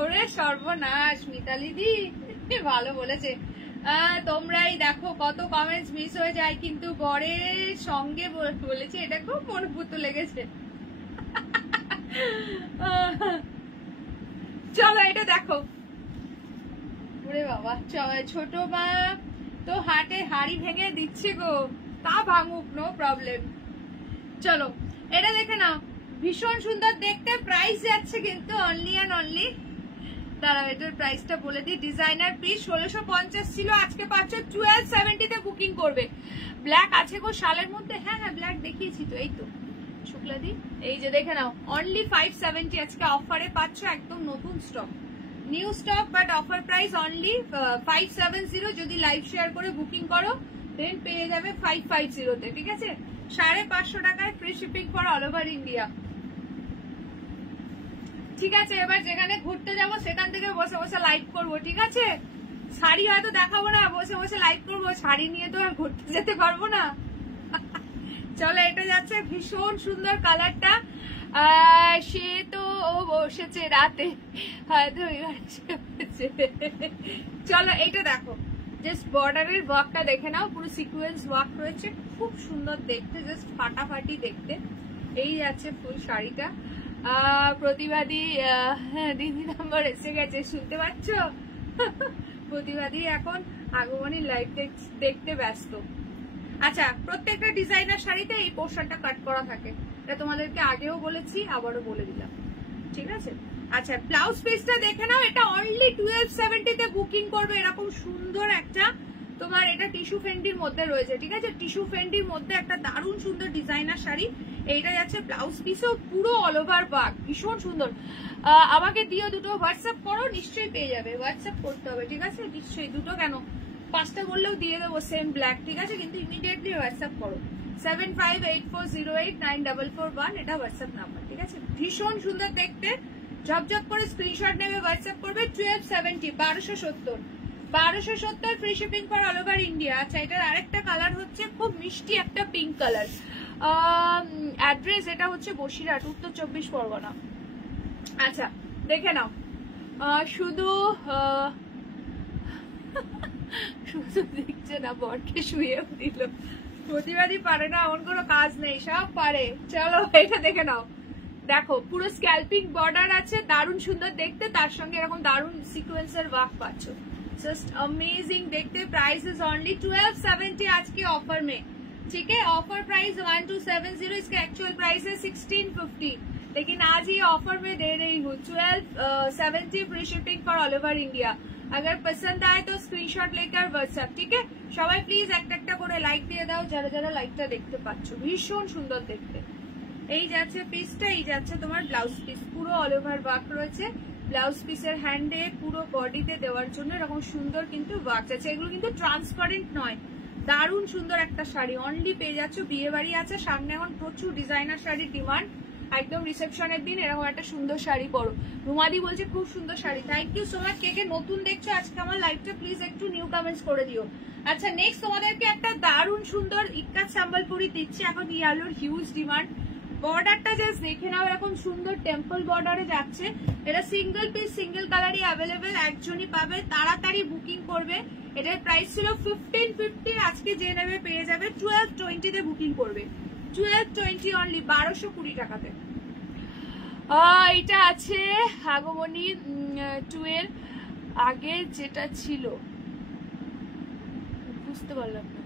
ওরে সর্বনাশ, মিতালি দি ভালো বলেছে। তোমরাই দেখো কত কমেন্টস মিস হয়ে যায়, কিন্তু বরের সঙ্গে বলেছে, এটা খুব মনে পুতো লেগেছে। চলো এটা দেখো, ওরে বাবা, ছোট মা তো হাটে হাড়ি ভেঙে দিচ্ছে গো, তা ভাঙুক, নো প্রবলেম। চলো এটা দেখে নাও, ভীষণ সুন্দর দেখতে, প্রাইস যাচ্ছে কিন্তু অনলি অ্যান্ড অনলি, দাঁড়াও এটার প্রাইসটা বলে দিই, ডিজাইনার পিস 1650 ছিল, আজকে পাচ্ছ 1270-তে বুকিং করবে। ব্ল্যাক আছে গো শালের মধ্যে, হ্যাঁ হ্যাঁ ব্ল্যাক দেখিয়েছি তো, এই তো শুক্লাদি, এই যে দেখে নাও, অনলি 570 আজকে অফারে পাচ্ছ, একদম নতুন stock, new stock, but offer price only 570। যদি লাইভ শেয়ার করে বুকিং করো দেন পেয়ে যাবে 550-তে, ঠিক আছে? 550 টাকায় free shipping for all over India, ঠিক আছে? এবার যেখানে ঘুরতে যাবো সেখান থেকে বসে বসে লাইভ করবো, ঠিক আছে? শাড়ি হয়তো দেখাবো না, বসে বসে লাইভ করবো, শাড়ি নিয়ে তো আর ঘুরতে যেতে পারবো না। চলো এটা যাচ্ছে ভীষণ সুন্দর কালারটা, সে তো ও বসেছে রাতে, হয়তো চলো এটা দেখো, জাস্ট বর্ডারের ওয়ার্কটা দেখে নাও, পুরো সিকোয়েন্স ওয়ার্ক রয়েছে, খুব সুন্দর দেখতে, জাস্ট ফাটাফাটি দেখতে। এই যাচ্ছে ফুল শাড়িটা, প্রতিবাদী দিদি নম্বর এসে গেছে, শুনতে পাচ্ছ? প্রতিবাদী এখন আগমনী লাইভ দেখতে ব্যস্ত। আচ্ছা, প্রত্যেকটা ডিজাইনার শাড়িতে এই পোর্শনটা কাট করা থাকে, এটা তোমাদেরকে আগেও বলেছি, আবারও বলে দিলাম, ঠিক আছে। আচ্ছা, ব্লাউজ পিসটা দেখে নাও, এটা অনলি 1270 তে বুকিং করবে। এরকম সুন্দর একটা তোমার এটা টিস্যু ফেন্ডির মধ্যে রয়েছে, ঠিক আছে, টিস্যু ফেন্ডির মধ্যে একটা দারুণ সুন্দর ডিজাইনার শাড়ি। এইটা যাচ্ছে ব্লাউজ পিসও পুরো অল ওভার ওয়ার্ক, ভীষণ সুন্দর। আমাকে দিও দুটো, হোয়াটসঅ্যাপ করো, নিশ্চয়ই পেয়ে যাবে, হোয়াটসঅ্যাপ করতে হবে, ঠিক আছে, নিশ্চয়ই। দুটো কেন, 5টা বললেও দিয়ে দেবো সেম ব্ল্যাক, ঠিক আছে, কিন্তু ইমিডিয়েটলি হোয়াটসঅ্যাপ করো। 7584089441 এটা হোয়াটসঅ্যাপ নাম্বার, ঠিক আছে। ভীষণ সুন্দর দেখতে, ঝপঝপ করে স্ক্রিনশট নেবে, হোয়াটসঅ্যাপ করবে। 1270, 1270 free shipping for all over India. আচ্ছা, এটার আরেকটা কালার হচ্ছে খুব মিষ্টি একটা পিঙ্ক কালার। অ্যাড্রেস এটা হচ্ছে বসিরহাট, উত্তর 24 পরগনা। আচ্ছা, দেখে নাও, শুধু শুধু দেখছে না, বরকে শুয়েও দিল। প্রতিবাদই পারে না, এমন কোনো কাজ নেই, সব পারে। চলো এটা দেখে নাও, দেখো পুরো স্ক্যাল্পিং বর্ডার আছে, দারুণ সুন্দর দেখতে, তার সঙ্গে এরকম দারুণ সিকোয়েন্সের ওয়ার্ক পাচ্ছ, জাস্ট अमेजिंग देखते। प्राइस इज ओनली 1270 आज के ऑफर में, ठीक है। ऑफर प्राइस 1270, इसका एक्चुअल प्राइस है 1650, लेकिन आज ये ऑफर में दे रही हूँ 1270 free shipping for all over India. अगर पसंद आए तो स्क्रीनशॉट लेकर व्हाट्सएप, ठीक है। সবাই প্লিজ একটা করে লাইক দিয়ে দাও, যারা যারা লাইকটা দেখতে পাচ্ছ। ভীষণ সুন্দর দেখতে। এই যাচ্ছে পিসটা, এই যাচ্ছে তোমার ব্লাউজ পিস, পুরো অল ওভার ওয়ার্ক রয়েছে। ব্লাউজ পিসের হ্যান্ডে পুরো বডিতে দেওয়ার জন্য এরকম সুন্দর কিন্তু ওয়ার্ক আছে। এগুলো কিন্তু ট্রান্সপারেন্ট নয়, দারুণ সুন্দর একটা শাড়ি। অনলি পেয়ে যাচ্ছ, বিয়ে বাড়ি আছে সামনে, এখন প্রচুর ডিজাইনার শাড়ির ডিমান্ড। একদম রিসেপশনের দিন এরকম একটা সুন্দর শাড়ি পরো। রুমাদি বলছে খুব সুন্দর sari, thank you so much. কে কে নতুন দেখছো আজকে আমার লাইভটা, প্লিজ একটু নিউ কমেন্টস করে দিও। আচ্ছা, নেক্সট তোমাদেরকে একটা দারুণ সুন্দর ইক্কাত সম্বলপুরি দিচ্ছি, এখন ইয়ালোর হিউজ ডিমান্ড। বর্ডারটা জাস্ট দেখে নাও, এরকম সুন্দর টেম্পল বর্ডারে যাচ্ছে। এটা সিঙ্গেল পিস, সিঙ্গেল কালারই অ্যাভেলেবেল, একজনই পাবে, তাড়াতাড়ি বুকিং করবে। এটার প্রাইস ছিল 1550, আজকে যে নেবে পেয়ে যাবে 1220 তে বুকিং করবে। 1220 অনলি, 1220 টাকাতে। এটা আছে আগমনী 2 এর আগে যেটা ছিল, বুঝতে পারলাম না।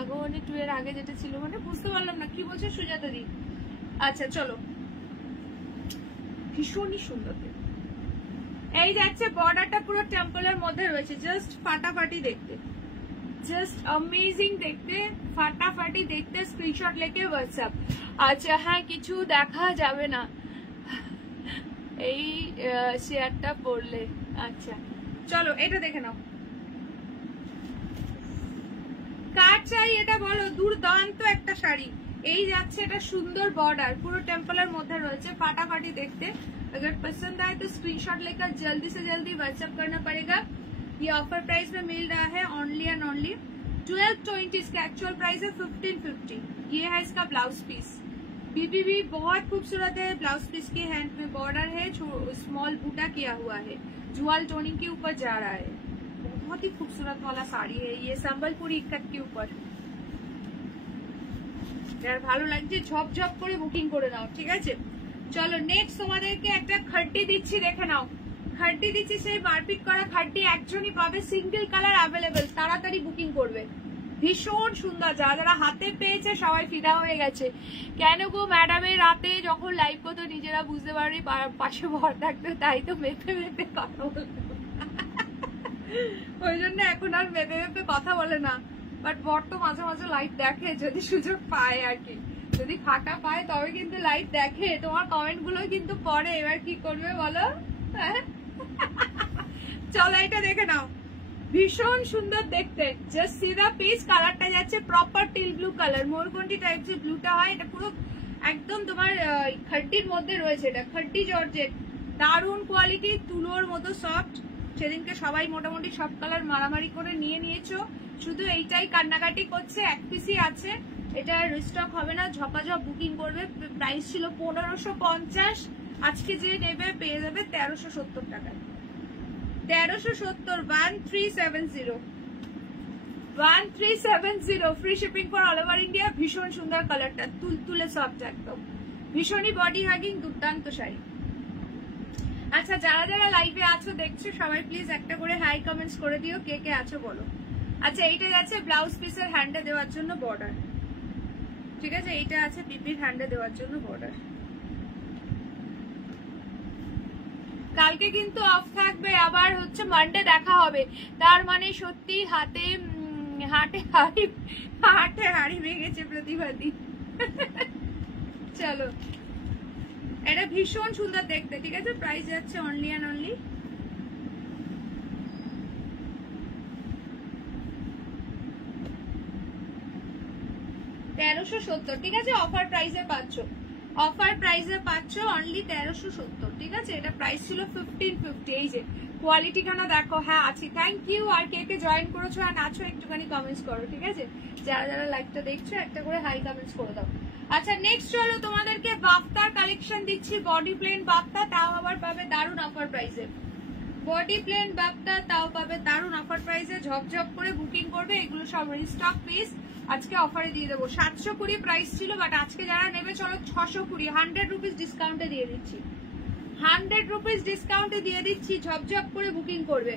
আগমনী 2 এর আগে যেটা ছিল মানে বুঝতে পারলাম না কি বলছে সুজাতা দি। আচ্ছা চলো, ভীষণই সুন্দর। এই যাচ্ছে বর্ডারটা পুরো টেম্পলের মধ্যে রয়েছে, জাস্ট ফাটাফাটি দেখতে, জাস্ট অ্যামেজিং দেখতে, ফাটাফাটি দেখতে। স্ক্রিনশট লেকে হোয়াটসঅ্যাপ। আচ্ছা হ্যাঁ, কিছু দেখা যাবে না এই শেয়ারটা পড়লে। আচ্ছা চলো এটা দেখে নাও, কার চাই এটা বলো। দুর্দান্ত একটা শাড়ি। এই যাচ্ছে এটা সুন্দর বর্ডার, পুরো টেম্পলের মধ্যে রয়েছে, ফাটাফাটি দেখতে। अगर पसंद आए तो स्क्रीनशॉट लेकर जल्दी से जल्दी व्हाट्सएप करना पड़ेगा। ये ऑफर प्राइस में मिल रहा है ओनली एंड ओनली 1220, इसका एक्चुअल प्राइस है 1550। ये है इसका ब्लाउज पीस, बीबी भी बहुत खूबसूरत है। ब्लाउज पीस के हैंड में बॉर्डर है, स्मॉल बूटा किया हुआ है, जुआल टोनिंग के ऊपर जा रहा है। बहुत ही खूबसूरत वाला साड़ी है ये, संबलपुरी इक्कत के ऊपर। यार ভালো লাগছে, ঝপঝপ করে বুকিং করে নাও, ঠিক আছে। চলো নেক্সট তোমাদেরকে একটা খাড্ডি দিচ্ছি, দেখে নাও। খাড্ডি দিচ্ছি, সেই মারপিট করা খাড্ডি, একজনই পাবে, সিঙ্গেল কালার অ্যাভেলেবেল, তাড়াতাড়ি বুকিং করবে। ভীষণ সুন্দর, যারা যারা হাতে পেয়েছে সবাই ফিদা হয়ে গেছে। কেন গো ম্যাডামের রাতে যখন লাইভ করতো নিজেরা বুঝতে পারি, পাশে ভর থাকতো, তাই তো মেপে মেপে কথা বলতো, ওই জন্য এখন আর মেপে মেপে কথা বলে না। বাট বর তো মাঝে মাঝে লাইভ দেখে, যদি সুযোগ পায় আর কি, যদি ফাঁকা পায় তবে কিন্তু লাইভ দেখে, তোমার কমেন্ট গুলো কিন্তু পড়ে। এবার কি করবে বলো, চলো এটা দেখে নাও, ভীষণ সুন্দর দেখতে। জাস্ট সি দা পিস, কালারটা যাচ্ছে প্রপার টিল ব্লু কালার, মোরকন্টি টাইপ যে ব্লুটা হয়, এটা পুরো একদম তোমার খাড্ডির মধ্যে রয়েছে। এটা খাড্ডি জর্জেট, দারুণ কোয়ালিটি, তুলোর মতো সফট। সেদিনকে সবাই মোটামুটি সব কালার মারামারি করে নিয়ে নিয়েছো, শুধু এইটাই কান্নাকাটি করছে, এক পিসই আছে। এটা রিস্টক হবে না, ঝপাঝপ বুকিং করবে। প্রাইস ছিল 1550, আজকে যে নেবে পেয়ে যাবে 1370 টাকায়। 1370, 1370 free shipping for all over India. ভীষণ সুন্দর কালারটা, তুলতুলে সফট একদম, ভীষণই বডি হাগিং, দুর্দান্ত শাড়ি। আচ্ছা যারা যারা লাইভে আছো দেখছো সবাই প্লিজ একটা করে হাই কমেন্টস করে দিও, কে কে আছো বলো। আচ্ছা এইটা যাচ্ছে ব্লাউজ পিসের হ্যান্ডে দেওয়ার জন্য বর্ডার, ঠিক আছে, এইটা আছে পিপির হ্যান্ডে দেওয়ার জন্য বর্ডার। কালকে কিন্তু অফ থাকবে, আবার হচ্ছে মানডে দেখা হবে, তার মানে সত্যি হাতে হাড়ি ভেঙেছে প্রতিবাদী। চলো এটা ভীষণ সুন্দর দেখতে, ঠিক আছে, প্রাইস যাচ্ছে অনলি অ্যান্ড অনলি 1370, ঠিক আছে, অফার প্রাইসে পাচ্ছ, অফার প্রাইসে পাচ্ছ অনলি 1370, ঠিক আছে, এটা প্রাইস ছিল 1550। এই যে কোয়ালিটি খানা দেখো, হ্যাঁ আছি, থ্যাংক ইউ। আর কে কে জয়েন করেছো আর আছো একটুখানি কমেন্টস করো, ঠিক আছে, যারা যারা লাইভটা দেখছো একটা করে হাই কমেন্টস করে দাও। আচ্ছা নেক্সট চলো তোমাদেরকে বাফতার কালেকশন দিচ্ছি, বডি প্লেন বাফতা, তাও আবার পাবে দারুণ অফার প্রাইসে, বডি প্লেন বাফতা তাও পাবে দারুণ অফার প্রাইসে, ঝপঝপ করে বুকিং করবে, এগুলো সব রিস্টক পিস আজকে অফারে দিয়ে দেবো। 720 প্রাইস ছিল, বাট আজকে যারা নেবে চলো 620, 100 রুপিস ডিসকাউন্টে দিয়ে দিচ্ছি, 100 রুপিস ডিসকাউন্টে দিয়ে দিচ্ছি, ঝপঝপ করে বুকিং করবে।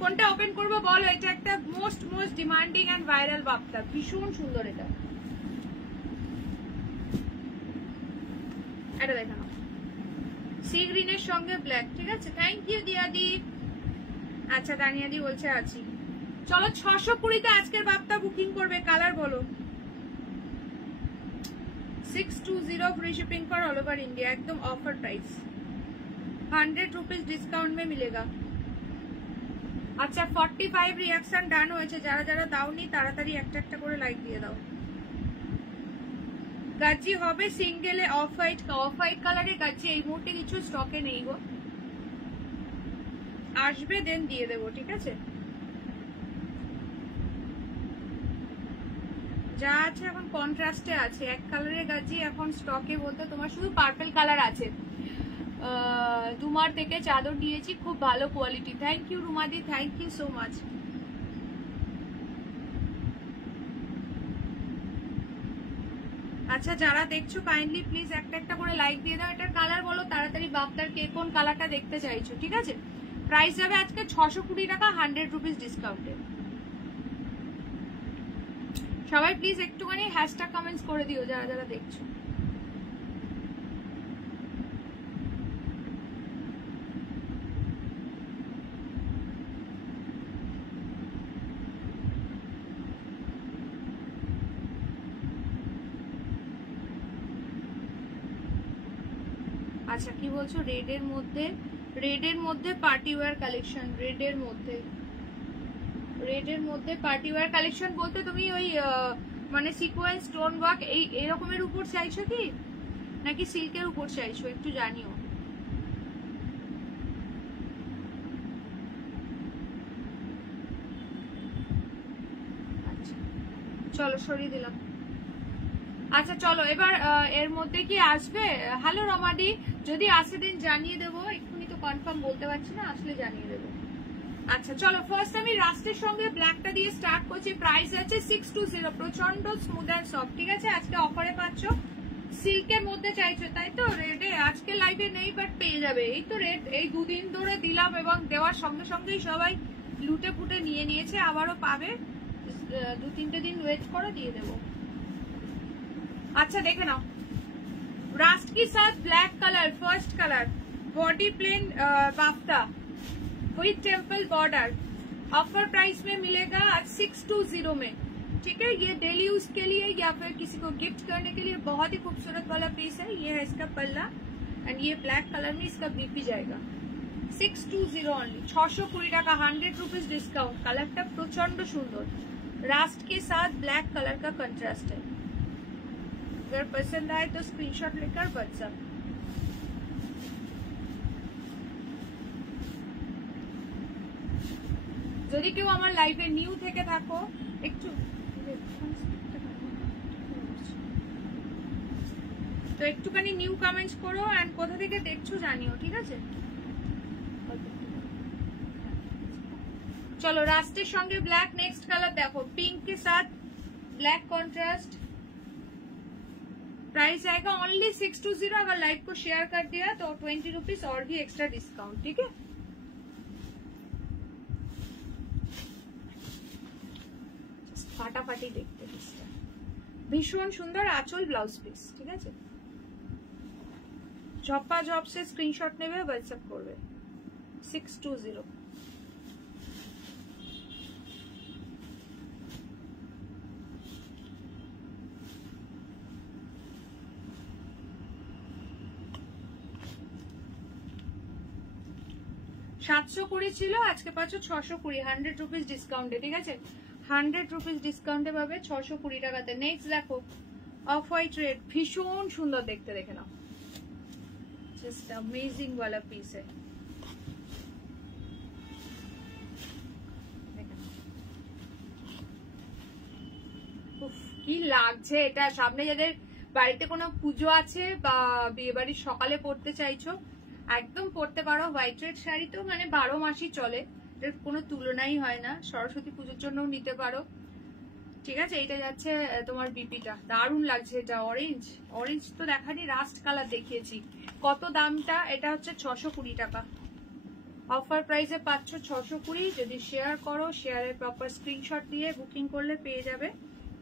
কোনটা ওপেন করবো বলো, এটা একটা মোস্ট ডিমান্ডিং এন্ড ভাইরাল বাফতা, ভীষণ সুন্দর এটা, এটা দেখানো সি গ্রিনের সঙ্গে ব্ল্যাক, ঠিক আছে, থ্যাংক ইউ দিয়াদি। আচ্ছা দানিয়াদি বলছে আছি, চলো 620তে আজকের বাফতা বুকিং করবে, কালার বলো। 620 फ्री शिपिंग पर ऑल ओवर इंडिया, एकदम ऑफर प्राइस, 100 रुपीज डिस्काउंट में मिलेगा। अच्छा 45 रिएक्शन ডান হয়েছে, যারা যারা দাওনি তাড়াতাড়ি একটা একটা করে লাইক দিয়ে দাও। গাজি হবে সিঙ্গেলে অফ হোয়াইট কালারে গাজি এই মুহূর্তে কিছু স্টকে নেই গো, আসবে দেন দিয়ে দেবো, ঠিক আছে, যা আছে এখন কন্ট্রাস্টে আছে, এক কালারের গাজি এখন স্টকে বলতে তোমার শুধু পার্পল কালার আছে। তোমার থেকে চাদর নিয়েছি, খুব ভালো কোয়ালিটি, থ্যাংক ইউ রুমাদি, থ্যাংক ইউ সো মাচ। আচ্ছা যারা দেখছো কাইন্ডলি প্লিজ একটা একটা করে লাইক দিয়ে দাও, এটার কালার বলো তাড়াতাড়ি, বাফতার কে কোন কালারটা দেখতে চাইছো, ঠিক আছে, প্রাইস যাবে আজকে 620 টাকা 100 রুপিস ডিসকাউন্টে। সবাই প্লিজ একটুখানি হ্যাশট্যাগ কমেন্টস করে দিও যারা যারা দেখছো। আচ্ছা কি বলছো, রেডের মধ্যে পার্টি ওয়্যার কালেকশন, রেডের মধ্যে পার্টি ওয়্যার কালেকশন বলতে তুমি ওই মানে সিকোয়েন্স স্টোন ওয়ার্ক এই এরকমের উপর চাইছো কি, নাকি সিল্কের উপর চাইছো একটু জানিও। আচ্ছা চলো সরিয়ে দিলাম। আচ্ছা চলো এবার এর মধ্যে কি আসবে, হ্যালো রমাদি, যদি আসে দিন জানিয়ে দেবো, এক্ষুনি তো কনফার্ম বলতে পারছি না, আসলে জানিয়ে দেবো। আচ্ছা চলো ফার্স্ট আমি রাস্টের সঙ্গে ব্ল্যাকটা দিয়ে স্টার্ট করছি, প্রাইস আছে 620, প্রচন্ড স্মুথ এন্ড সফট, ঠিক আছে, আজকে অফারে পাচ্ছ। সিল্কের মধ্যে চাইছো তাই তো, রেডে আজকে লাইভে নেই বাট পেয়ে যাবে, এই তো রেড এই দুদিন ধরে দিলাম এবং দেওয়ার সঙ্গে সঙ্গেই সবাই লুটে ফুটে নিয়ে নিয়েছে, আবারও পাবে, 2-3 দিন ওয়েট করে দিয়ে দেবো। अच्छा देखे ना, रास्ट के साथ black colour, first colour, body plain बाफ्ता with temple border, offer price में मिलेगा आज 620 में, ठीक है, ये डेली यूज के लिए या फिर किसी को गिफ्ट करने के लिए बहुत ही खूबसूरत वाला पीस है, ये है इसका पल्ला एंड ये ब्लैक कलर में इसका बीपी जाएगा, 620 ओनली, 620 টাকা, 100 रुपीज डिस्काउंट, कलरটা प्रचंड सुंदर, रास्ट के साथ ब्लैक कलर का कंट्रास्ट है, अगर पसंद आए तो स्क्रीनशॉट लेकर व्हाट्सएप। যদি কেউ আমার লাইভে নিউ থেকে থাকো একটু তো একটুখানি নিউ কমেন্টস করো এন্ড কোথা থেকে দেখছো জানিও, ঠিক আছে। চলো রাস্টের সঙ্গে ব্ল্যাক, নেক্সট কালার দেখো, পিঙ্ক के साथ ब्लैक कॉन्ट्रास्ट, प्राइस आएगा ओनली 620। अगर लाइव को शेयर कर दिया तो 20 रुपीज और भी एक्स्ट्रा डिस्काउंट, ठीक है। ফাটাফাটি দেখতে পিসটা, ভীষণ সুন্দর আঁচল ব্লাউজ পিস, ঠিক আছে। জপা জবসে স্ক্রিনশট নেবে, হোয়াটসঅ্যাপ করবে 620। $720 ছিল, আজকে পাচ্ছ 620, 100 রুপিস ডিসকাউন্টে, ঠিক আছে। 100 রুপিস ডিসকাউন্টে পাবে 620 টাকাতে। নেক্সট দেখো অফ হোয়াইট রেড, ভীষণ সুন্দর দেখতে, দেখে নাও, জাস্ট অ্যামেজিং वाला পিস है। উফ কি লাগছে এটা, সামনে যাদের বাড়িতে কোনো পুজো আছে বা বিয়ে বাড়ির সকালে পড়তে চাইছো একদম পড়তে পারো। হোয়াইট রেড শাড়ি তো মানে 12 মাসই চলে, এর কোনো তুলনাই হয় না। সরস্বতী পুজোর জন্য নিতে পারো, ঠিক আছে। এটা যাচ্ছে তোমার বিপিটা, দারুণ লাগছে এটা। অরেঞ্জ, অরেঞ্জ তো দেখানি, রাস্ট কালার দেখিয়েছি। কত দামটা? এটা হচ্ছে 620 টাকা। অফার প্রাইসে পাচ্ছ 620। যদি শেয়ার করো, শেয়ারের প্রপার স্ক্রিনশট দিয়ে বুকিং করলে পেয়ে যাবে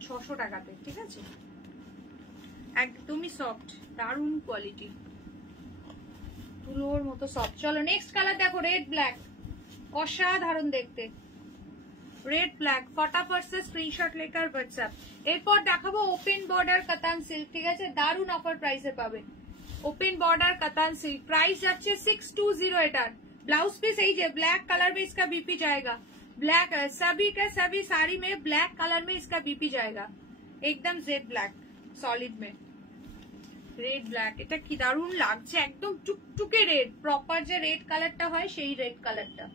600 টাকাতে, ঠিক আছে। একদমই সফট, দারুণ কোয়ালিটি, তুলোর মতো সফট। চলো নেক্সট কালার দেখো, রেড ব্ল্যাক, অসাধারণ দেখতে। রেড ব্ল্যাক, ফটাফট সে স্ক্রিনশট লেকার হোয়াটসঅ্যাপ। এরপর দেখাবো ওপেন বর্ডার কাতান সিল্ক, ঠিক আছে। দারুণ অফার প্রাইসে পাবে ওপেন বর্ডার কাতান सिल्क। प्राइस যাচ্ছে 620। এটার ब्लाउज पीस এই যে ब्लैक कलर में इसका बीपी जाएगा। ब्लैक सभी के सभी साड़ी में ब्लैक कलर में इसका बीपी जाएगा, एकदम जेड ब्लैक सॉलिड में। রেড ব্ল্যাক, এটা কি দারুণ লাগছে, একদম টুকটুকে রেড, প্রপার যে রেড কালারটা হয় সেই রেড কালারটা,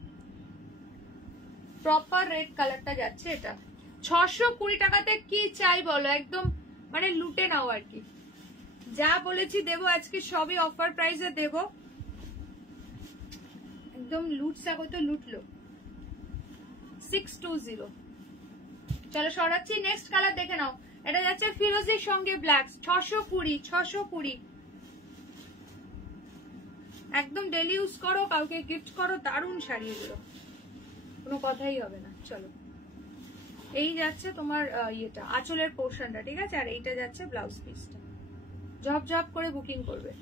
প্রপার রেড কালারটা যাচ্ছে এটা। 620 টাকাতে কি চাই বলো, একদম মানে লুটে নাও আর কি। যা বলেছি দেবো আজকে সবই অফার প্রাইসে দেবো, একদম লুট সাকো তো লুটলো। 620। চলো সরাচ্ছি, নেক্সট কালার দেখে নাও। এটা যাচ্ছে ফিরোজির সঙ্গে ব্ল্যাক, 620। একদম ডেলি ইউজ করো, কাউকে গিফট করো, দারুণ শাড়ি এগুলো, কোনো কথাই হবে না। চলো এই যাচ্ছে তোমার ইয়েটা আঁচলের পোর্শনটা, ঠিক আছে। আর এইটা যাচ্ছে ব্লাউজ পিসটা, ঝপ ঝপ করে বুকিং করবে।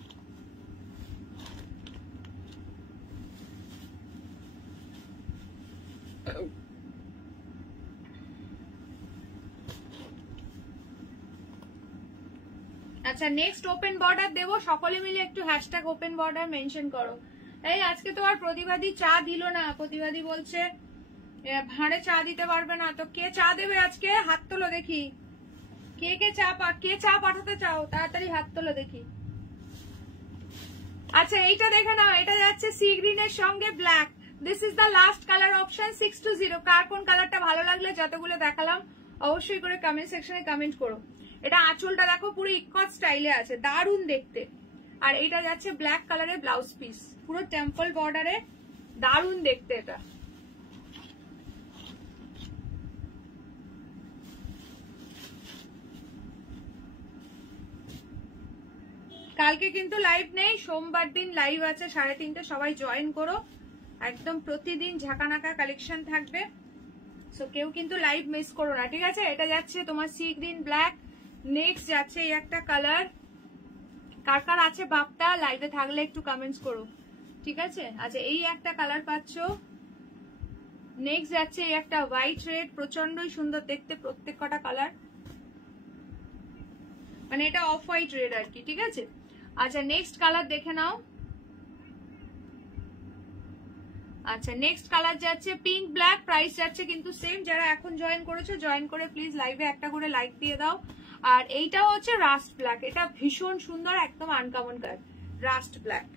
আচ্ছা নেক্সট ওপেন বর্ডার দেবো, সকলে মিলে একটু হ্যাশট্যাগ ওপেন বর্ডার মেনশন করো। এই আজকে তো আর প্রতিবাদী চা দিল না, প্রতিবাদী বলছে ভাঁড়ে চা দিতে পারবে না। তো কে চা দেবে আজকে, হাত তোলো দেখি। কে চা পাঠাতে চাও, তাড়াতাড়ি হাত তোলো দেখি। আচ্ছা এইটা দেখে নাও, এটা যাচ্ছে সি গ্রিনের সঙ্গে black. This is the last colour option 620। কার কোন কালারটা ভালো লাগলে যতগুলো দেখালাম অবশ্যই করে কমেন্ট সেকশনে কমেন্ট করো। এটা আঁচলটা দেখো পুরো ইকট স্টাইলে আছে, দারুণ দেখতে। আর এটা যাচ্ছে ব্ল্যাক কালারের ব্লাউজ পিস, পুরো টেম্পল বর্ডারে, দারুণ দেখতে এটা। কালকে কিন্তু লাইভ নেই, সোমবার দিন লাইভ আছে 3:30, সবাই জয়েন করো। একদম প্রতিদিন ঝাঁকানাকা কালেকশন থাকবে, সো কেউ কিন্তু লাইভ মিস করো না, ঠিক আছে। এটা যাচ্ছে তোমার সি গ্রিন ব্ল্যাক। নেক্সট যাচ্ছে এই একটা কালার, কার কার আছে বাপটা লাইভে থাকলে একটু কমেন্টস করো, ঠিক আছে। আচ্ছা এই একটা কালার পাচ্ছ। নেক্সট যাচ্ছে এই একটা হোয়াইট রেড, প্রচন্ডই সুন্দর দেখতে প্রত্যেক কটা কালার, মানে এটা অফ হোয়াইট রেড আর কি, ঠিক আছে। আচ্ছা নেক্সট কালার দেখে নাও। আচ্ছা নেক্সট কালার যাচ্ছে পিঙ্ক ব্ল্যাক। প্রাইস যাচ্ছে কিন্তু সেম। যারা এখন জয়েন করেছো জয়েন করে প্লিজ লাইভে একটা করে লাইক দিয়ে দাও। আর এইটাও হচ্ছে রাস্ট ব্ল্যাক, এটা ভীষণ সুন্দর, একদম আনকমন কালার, রাস্ট ব্ল্যাক,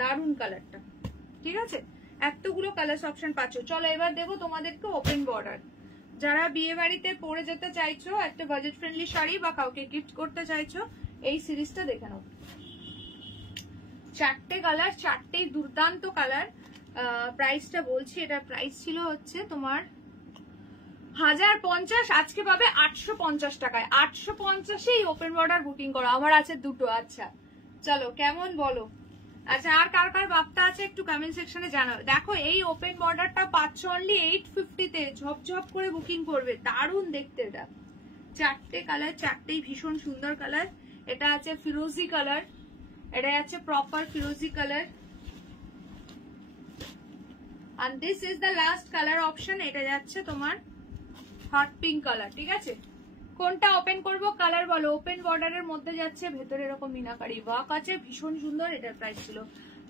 দারুন কালারটা, ঠিক আছে। এতগুলো কালার অপশন পাচ্ছ। চলো এবার দেবো তোমাদেরকে ওপেন বর্ডার। যারা বিয়ে বাড়িতে পরে যেতে চাইছো, একটা বাজেট ফ্রেন্ডলি শাড়ি বা কাউকে গিফট করতে চাইছো, এই সিরিজটা দেখে নাও। 4টে কালার, 4টেই দুর্দান্ত কালার। প্রাইসটা বলছি, এটার প্রাইস ছিল হচ্ছে তোমার 1050, আজকে পাবে 850 টাকায়। 850-এই ওপেন বর্ডার বুকিং করো। আমার আছে দুটো। আচ্ছা চলো, কেমন বলো? আচ্ছা, আর কার কার বাপ্তা আছে একটু কমেন্ট সেকশনে জানাও। দেখো এই ওপেন বর্ডারটা পাচ্ছ অনলি 850-তে। ঝপঝপ করে বুকিং করবে, দারুণ দেখতে। এটা চারটে কালার, চারটেই ভীষণ সুন্দর কালার। এটা আছে ফিরোজি কালার, এটা আছে প্রপার ফিরোজি colour, and this is the last color option। এটা যাচ্ছে তোমার হট পিঙ্ক কালার, ঠিক আছে? কোনটা ওপেন করব কালার বলো? ওপেন বর্ডারের মধ্যে যাচ্ছে, ভেতরে এরকম মিনাকারি ওয়ার্ক আছে, ভীষণ সুন্দর। এটার প্রাইস ছিল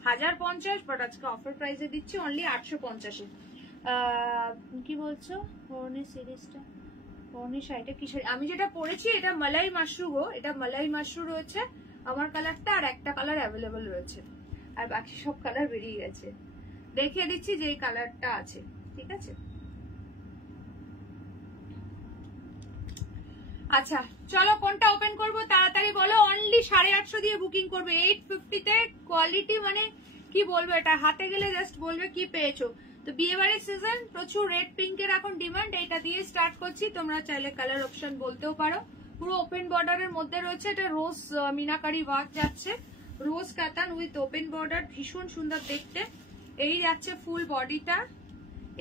1050, বাট আজকে অফার প্রাইসে দিচ্ছি অনলি 850-এ। কি বলছো বর্ণের সিরিজটা? বর্ণের শাড়িটা কি শাড়ি? আমি যেটা পরেছি এটা মালাই মাশরু গো, এটা মালাই মাশরু রয়েছে আমার কালারটা, আর একটা কালার অ্যাভেলেবল রয়েছে, আর বাকি সব কালার বেরিয়ে গেছে। দেখিয়ে দিচ্ছি যে এই কালারটা আছে, ঠিক আছে? আচ্ছা চলো, কোনটা ওপেন করব তাড়াতাড়ি বলো। অনলি 850 দিয়ে বুকিং করবে, 850-তে। কোয়ালিটি মানে কি বলবো, এটা হাতে গেলে জাস্ট বলবে কি পেয়েছো। তো বিয়ে বাড়ির সিজন, প্রচুর রেড পিঙ্কের এখন ডিমান্ড। এটা দিয়ে স্টার্ট করছি, তোমরা চাইলে কালার অপশন বলতেও পারো। পুরো ওপেন বর্ডারের মধ্যে রয়েছে, এটা রোজ মিনাকারি ওয়ার্ক যাচ্ছে, রোজ কাতান উইথ ওপেন বর্ডার, ভীষণ সুন্দর দেখতে। এই যাচ্ছে ফুল বডিটা,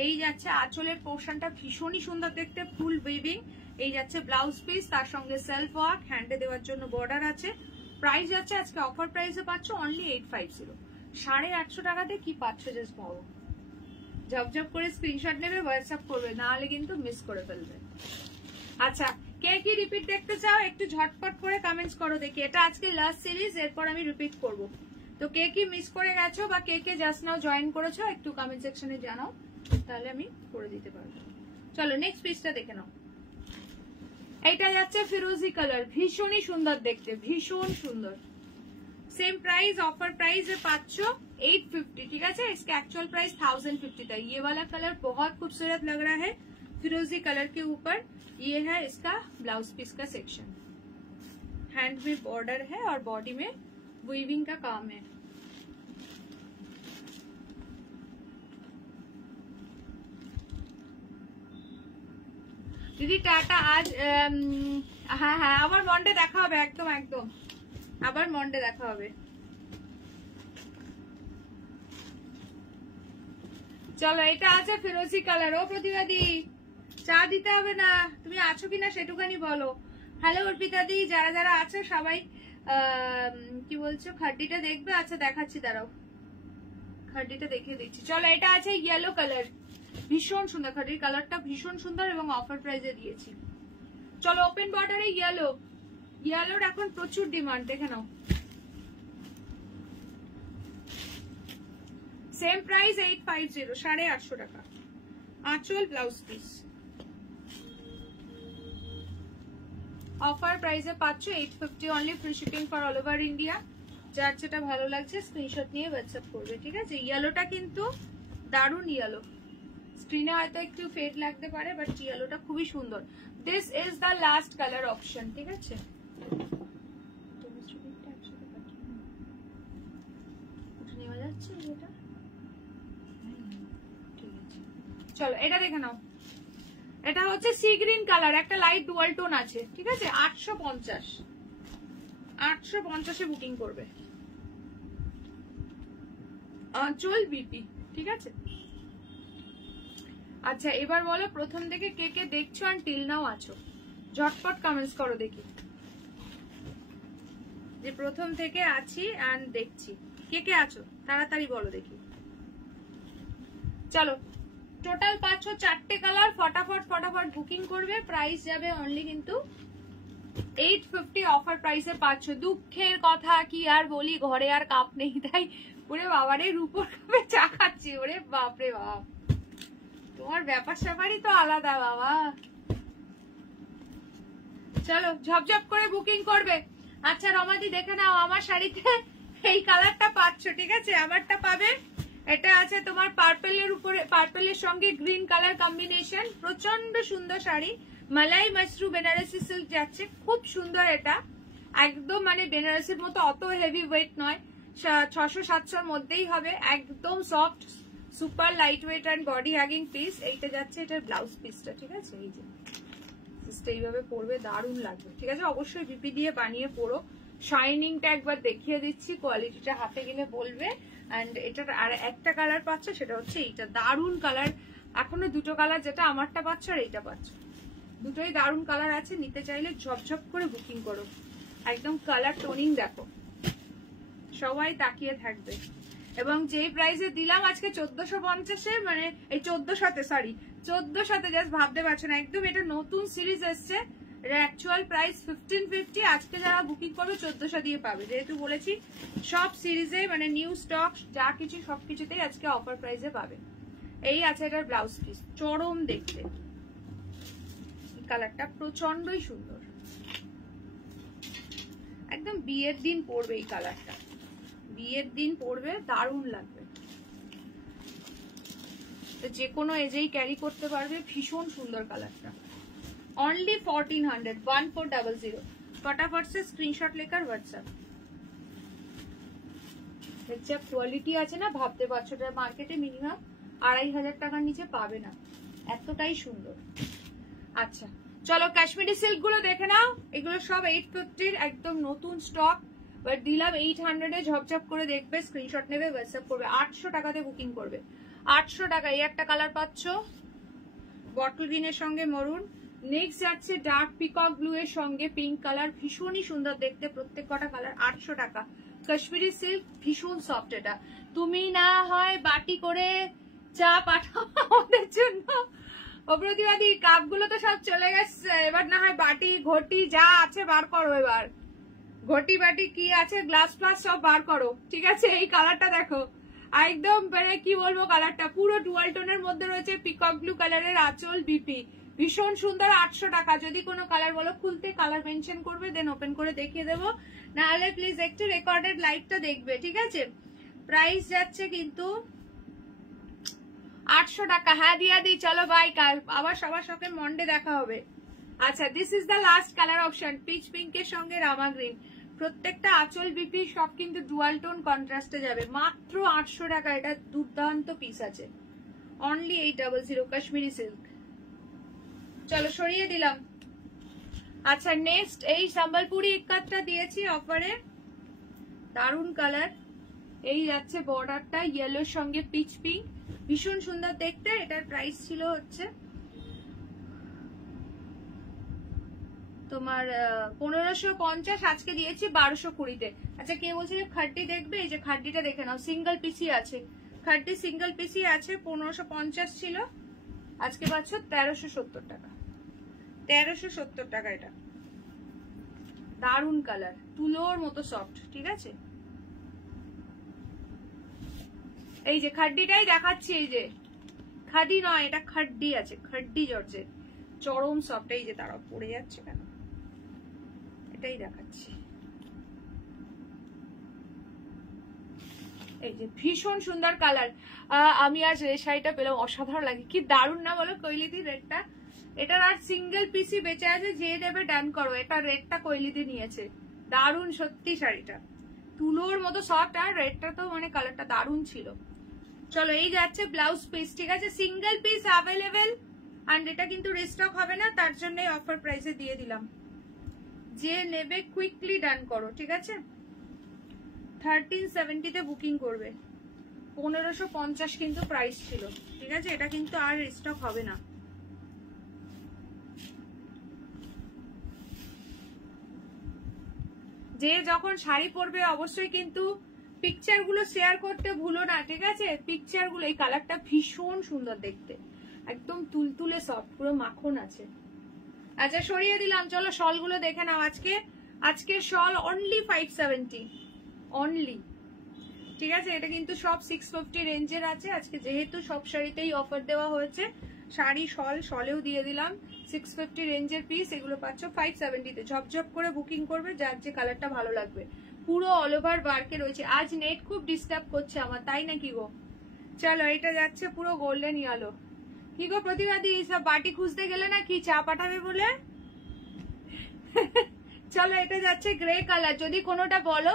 এই যাচ্ছে আঁচলের পোর্শনটা, ভীষণই সুন্দর দেখতে, ফুল উইভিং। এই যাচ্ছে ব্লাউজ পিস, তার সঙ্গে সেলফ ওয়ার্ক, হ্যান্ডে দেওয়ার জন্য বর্ডার আছে। প্রাইস যাচ্ছে আজকে অফার প্রাইসে পাচ্ছ অনলি 850। 850 টাকাতে কি পাচ্ছ জাস্ট ভাবো। ঝপঝপ করে স্ক্রিনশট নেবে, হোয়াটসঅ্যাপ করবে, না হলে কিন্তু মিস করে ফেলবে। আচ্ছা, কে কি রিপিট দেখতে চাও একটু ঝটপট করে কমেন্টস করো দেখি। এটা আজকে লাস্ট সিরিজ, এরপর আমি রিপিট করব। তো কে কি মিস করে গেছো বা কে কে জাস্ট নাও জয়েন করেছো একটু কমেন্ট সেকশনে জানাও, তাহলে আমি করে দিতে পারবো। চলো নেক্সট পিসটা দেখে নাও। এইটা যাচ্ছে ফিরোজি কালার, ভীষণই সুন্দর দেখতে, ভীষণ সুন্দর। सेम प्राइस, ऑफर प्राइस में पाँच 850, ठीक है। इसका एक्चुअल प्राइस 1050 था। ये वाला कलर बहुत खूबसूरत लग रहा है, फिरोजी कलर के ऊपर। ये है इसका ब्लाउज पीस का सेक्शन, हैंड में बॉर्डर है और बॉडी में वीविंग का काम है। दीदी टाटा आज हाँ हाँ आबार मंडे देखा होबे, एकदम एकदम আবার মন্ডে দেখা হবে। চলো এটা আছে ফিরোজি কালার। ও প্রতিবাদী চা দিতে হবে না, তুমি আছো কিনা সেটুকানি বলো। হ্যালো অর্পিতা দি, যারা যারা আছো সবাই কি বলছো খাড্ডিটা দেখবে? আচ্ছা দেখাচ্ছি, দাঁড়াও খাড্ডিটা দেখিয়ে দিচ্ছি। চলো এটা আছে ইয়েলো কালার, ভীষণ সুন্দর, খাড্ডির কালারটা ভীষণ সুন্দর এবং অফার প্রাইসে দিয়েছি। চলো ওপেন বর্ডারে ইয়েলো, ইয়েলোর এখন প্রচুর ডিমান্ড, দেখে নাও। সেম প্রাইস 850, 850 টাকা। আঁচল ব্লাউজ পিস অফার প্রাইসে পাচ্ছ 850 only, free shipping for all over India. যার যেটা ভালো লাগছে স্ক্রিনশট নিয়ে হোয়াটসঅ্যাপ করবে, ঠিক আছে। ইয়েলোটা কিন্তু দারুণ ইয়েলো, স্ক্রিনে হয়তো একটু ফেড লাগতে পারে, বাট ইয়েলোটা খুবই সুন্দর। This is the last colour option, ঠিক আছে। চলো এটা দেখে নাও। এটা হচ্ছে সি গ্রিন কালার, একটা লাইট ডুয়াল টোন আছে, ঠিক আছে। 850 বুকিং করবে। আঁচল বিপি, ঠিক আছে। আচ্ছা এবার বলো প্রথম থেকে কে কে দেখছো আর টিল নাও আছো, ঝটপট কমেন্টস করো দেখি যে প্রথম থেকে আছি এন্ড দেখছি। কে কে আছো তাড়াতাড়ি বলো দেখি। চলো টোটাল পাচ্ছ 4টে কালার, ফটাফট ফটাফট বুকিং করবে। প্রাইস যাবে অনলি কিন্তু 850 অফার প্রাইসে পাচ্ছ। দুঃখের কথা কি আর বলি, ঘরে আর কাপ নেই, তাই ওরে বাবারে রূপোর কাপে চা খাচ্ছি। ওরে বাপরে বাপ, তোমার ব্যাপার স্যাপারই তো আলাদা বাবা। চলো ঝপঝপ করে বুকিং করবে। আচ্ছা রমাদি দেখে নাও, আমার শাড়িতে এই কালারটা পাচ্ছ, ঠিক আছে। আমারটা পাবে, এটা আছে তোমার পার্পেলের উপরে, পার্পেলের সঙ্গে গ্রিন কালার কম্বিনেশন, প্রচন্ড সুন্দর শাড়ি। মালাই মাশরু বেনারসি সিল্ক যাচ্ছে, খুব সুন্দর। এটা একদম মানে বেনারসির মতো অত হেভি ওয়েট নয়, 600-700 মধ্যেই হবে, একদম soft super light weight and body hugging piece. এইটা যাচ্ছে এটার ব্লাউজ পিসটা, ঠিক আছে? এই যে পিসটা এইভাবে পরবে, দারুণ লাগবে, ঠিক আছে? অবশ্যই বিপি দিয়ে বানিয়ে পরো। শাইনিংটা একবার দেখিয়ে দিচ্ছি, কোয়ালিটিটা হাতে গেলে বলবে। অ্যান্ড এটার আর একটা কালার পাচ্ছ, সেটা হচ্ছে এইটা, দারুণ কালার। এখনো দুটো কালার, যেটা আমারটা পাচ্ছ আর এইটা পাচ্ছ, দুটোই দারুণ কালার আছে। নিতে চাইলে ঝপঝপ করে বুকিং করো। একদম কালার টোনিং দেখো, সবাই তাকিয়ে থাকবে। এবং যেই প্রাইসে দিলাম আজকে 1450-এ, মানে এই 1400-তে, সরি 1400-তে, জাস্ট ভাবতে পারছো না। একদম এটা নতুন সিরিজ এসছে, এটা অ্যাকচুয়াল প্রাইস 1550। আজকে যারা বুকিং করবে 1400 দিয়ে পাবে, যেহেতু বলেছি সব সিরিজে মানে নিউ স্টক যা কিছু সবকিছুতেই আজকে অফার প্রাইসে পাবে। এই আছে এটার ব্লাউজ পিস, চরম দেখতে। কালারটা প্রচন্ডই সুন্দর, একদম বিয়ের দিন পরবে এই কালারটা, বিয়ের দিন পরবে, দারুণ লাগবে। যে কোনো এজেই ক্যারি করতে পারবে, ভীষণ সুন্দর কালারটা। অনলি 1400, 1400। फटाफट से स्क्रीनशॉट लेकर व्हाट्सएप। যা কোয়ালিটি আছে না, ভাবতে পারছো এটা মার্কেটে মিনিমাম 2500 টাকার নিচে পাবে না, এতটাই সুন্দর। আচ্ছা চলো কাশ্মীরি সিল্ক গুলো দেখে নাও। এগুলো সব 850-র একদম নতুন স্টক, বাট দিলাম 800-এ। ঝপঝপ করে দেখবে, স্ক্রিনশট নেবে, হোয়াটসঅ্যাপ করবে। 800 টাকাতে বুকিং করবে, 800 টাকা। এই একটা কালার পাচ্ছ বটল গ্রিনের সঙ্গে মরুন। নেক্সট যাচ্ছে ডার্ক পিকক ব্লু এর সঙ্গে পিঙ্ক কালার, ভীষণই সুন্দর দেখতে প্রত্যেক কটা কালার। 800 টাকা কাশ্মীরি সিল্ক, ভীষণ সফট। এটা তুমি না হয় বাটি করে চা পাঠাও আমাদের জন্য। ও প্রতিবাদী, কাপগুলো তো সব চলে গেছে, এবার না হয় বাটি ঘটি যা আছে বার করো। এবার ঘটি বাটি কি আছে, গ্লাস ফ্লাস সব বার করো, ঠিক আছে? এই কালারটা দেখো, একদম মানে কি বলবো, কালারটা পুরো ডুয়াল টোনের মধ্যে রয়েছে, পিকক ব্লু কালারের আঁচল, বিপি, ভীষণ সুন্দর। 800 টাকা। যদি কোনো কালার বলো, খুলতে কালার মেনশন করবে, দেন ওপেন করে দেখিয়ে দেবো। নাহলে প্লিজ একটু রেকর্ডেড লাইভটা দেখবে, ঠিক আছে? প্রাইস যাচ্ছে কিন্তু 800 টাকা। হ্যাঁ দিয়া দি, চলো বাই, কাল আবার সবার সঙ্গে মন্ডে দেখা হবে। আচ্ছা, this is the last colour option, peach পিঙ্কের সঙ্গে রামা গ্রিন। প্রত্যেকটা আঁচল বিপি সব কিন্তু ডুয়াল টোন কন্ট্রাস্টে যাবে, মাত্র 800 টাকা। এটা দুর্দান্ত পিস আছে, অনলি 800 কাশ্মীরি সিল্ক। চলো সরিয়ে দিলাম। আচ্ছা নেক্সট এই সম্বলপুরি ইক্কাতটা দিয়েছি অফারে, দারুন কালার। এই যাচ্ছে বর্ডারটা ইয়েলোর সঙ্গে পিচ পিঙ্ক, ভীষণ সুন্দর দেখতে। এটার প্রাইস ছিল হচ্ছে তোমার 1550, আজকে দিয়েছি 1220-তে। আচ্ছা কে বলছে যে খাড্ডি দেখবে, এই যে খাড্ডিটা দেখে নাও, সিঙ্গেল পিসি আছে, খাড্ডি সিঙ্গেল পিসি আছে। 1550 ছিল, আজকে পাচ্ছ 1370 টাকা। 1370 টাকা। এটা দারুন কালার, তুলোর মতো সফট, ঠিক আছে? এই যে খাড্ডিটাই দেখাচ্ছি, এই যে খাদি নয়, এটা খাড্ডি আছে, খাড্ডি জর্জেট, চরম সফট। এই যে তারা পড়ে যাচ্ছে কেন, এটাই দেখাচ্ছি। এই যে ভীষণ সুন্দর কালার। আমি আজ রেড শাড়িটা পেলাম, অসাধারণ লাগে, কি দারুন না বলো কৈলিদি রেডটা। এটার আর সিঙ্গেল পিসি বেঁচে আছে, যে দেবে ডান করো। এটা রেডটা কৈলিদি নিয়েছে, দারুন সত্যি শাড়িটা, তুলোর মতো সফট। আর রেডটা তো মানে কালারটা দারুন ছিল। চলো এই যাচ্ছে ব্লাউজ পিস, ঠিক আছে? সিঙ্গেল পিস অ্যাভেলেবেল, এন্ড এটা কিন্তু রিস্টক হবে না, তার জন্য অফার প্রাইসে দিয়ে দিলাম। যে নেবে কুইকলি ডান করো, ঠিক আছে? 1370-তে বুকিং করবে, 1550 কিন্তু প্রাইস ছিল, ঠিক আছে? এটা কিন্তু আর রিস্টক হবে না। যে যখন শাড়ি পরবে অবশ্যই কিন্তু পিকচার গুলো শেয়ার করতে ভুলো না, ঠিক আছে? পিকচার গুলো, এই কালারটা ভীষণ সুন্দর দেখতে, একদম তুলতুলে সফট, পুরো মাখন আছে। আচ্ছা সরিয়ে দিলাম, চলো শল গুলো দেখে নাও। আজকে শল অনলি 570 অনলি, ঠিক আছে? এটা কিন্তু সব 650 রেঞ্জের আছে। আজকে যেহেতু সব শাড়িতেই অফার দেওয়া হয়েছে, শাড়ি শলেও দিয়ে দিলাম 650 রেঞ্জের পিস। এগুলো পাচ্ছ 570-তে। ঝপঝপ করে বুকিং করবে, যার যে কালারটা ভালো লাগবে। পুরো অল ওভার ওয়ার্কে রয়েছে। আজ নেট খুব ডিস্টার্ব করছে আমার, তাই নাকি গো? চলো এটা যাচ্ছে পুরো গোল্ডেন ইয়েলো। কি গো প্রতিবাদী, সব বাটি খুঁজতে গেলে না কি, চা পাঠাবে বলে? চলো এটা যাচ্ছে গ্রে কালার, যদি কোনোটা বলো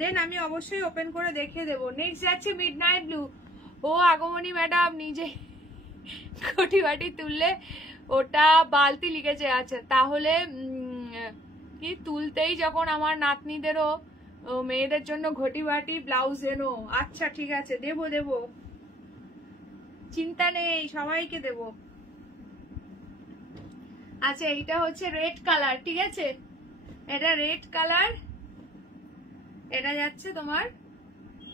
দেন আমি অবশ্যই ওপেন করে দেখিয়ে দেবো। নেক্সট যাচ্ছে মিডনাইট ব্লু। ও ও আগমনী ম্যাডাম নিজে ঘটি বাটি তুললে ওটা বালতি লিখেছে। আচ্ছা তাহলে কি তুলতেই যখন আমার নাতনিদেরও মেয়েদের জন্য ঘটি বাটি ব্লাউজ এনো। আচ্ছা ঠিক আছে, দেবো দেবো, চিন্তা নেই, সবাইকে দেবো। আচ্ছা এইটা হচ্ছে রেড কালার, ঠিক আছে, এটা রেড কালার, এটা যাচ্ছে তোমার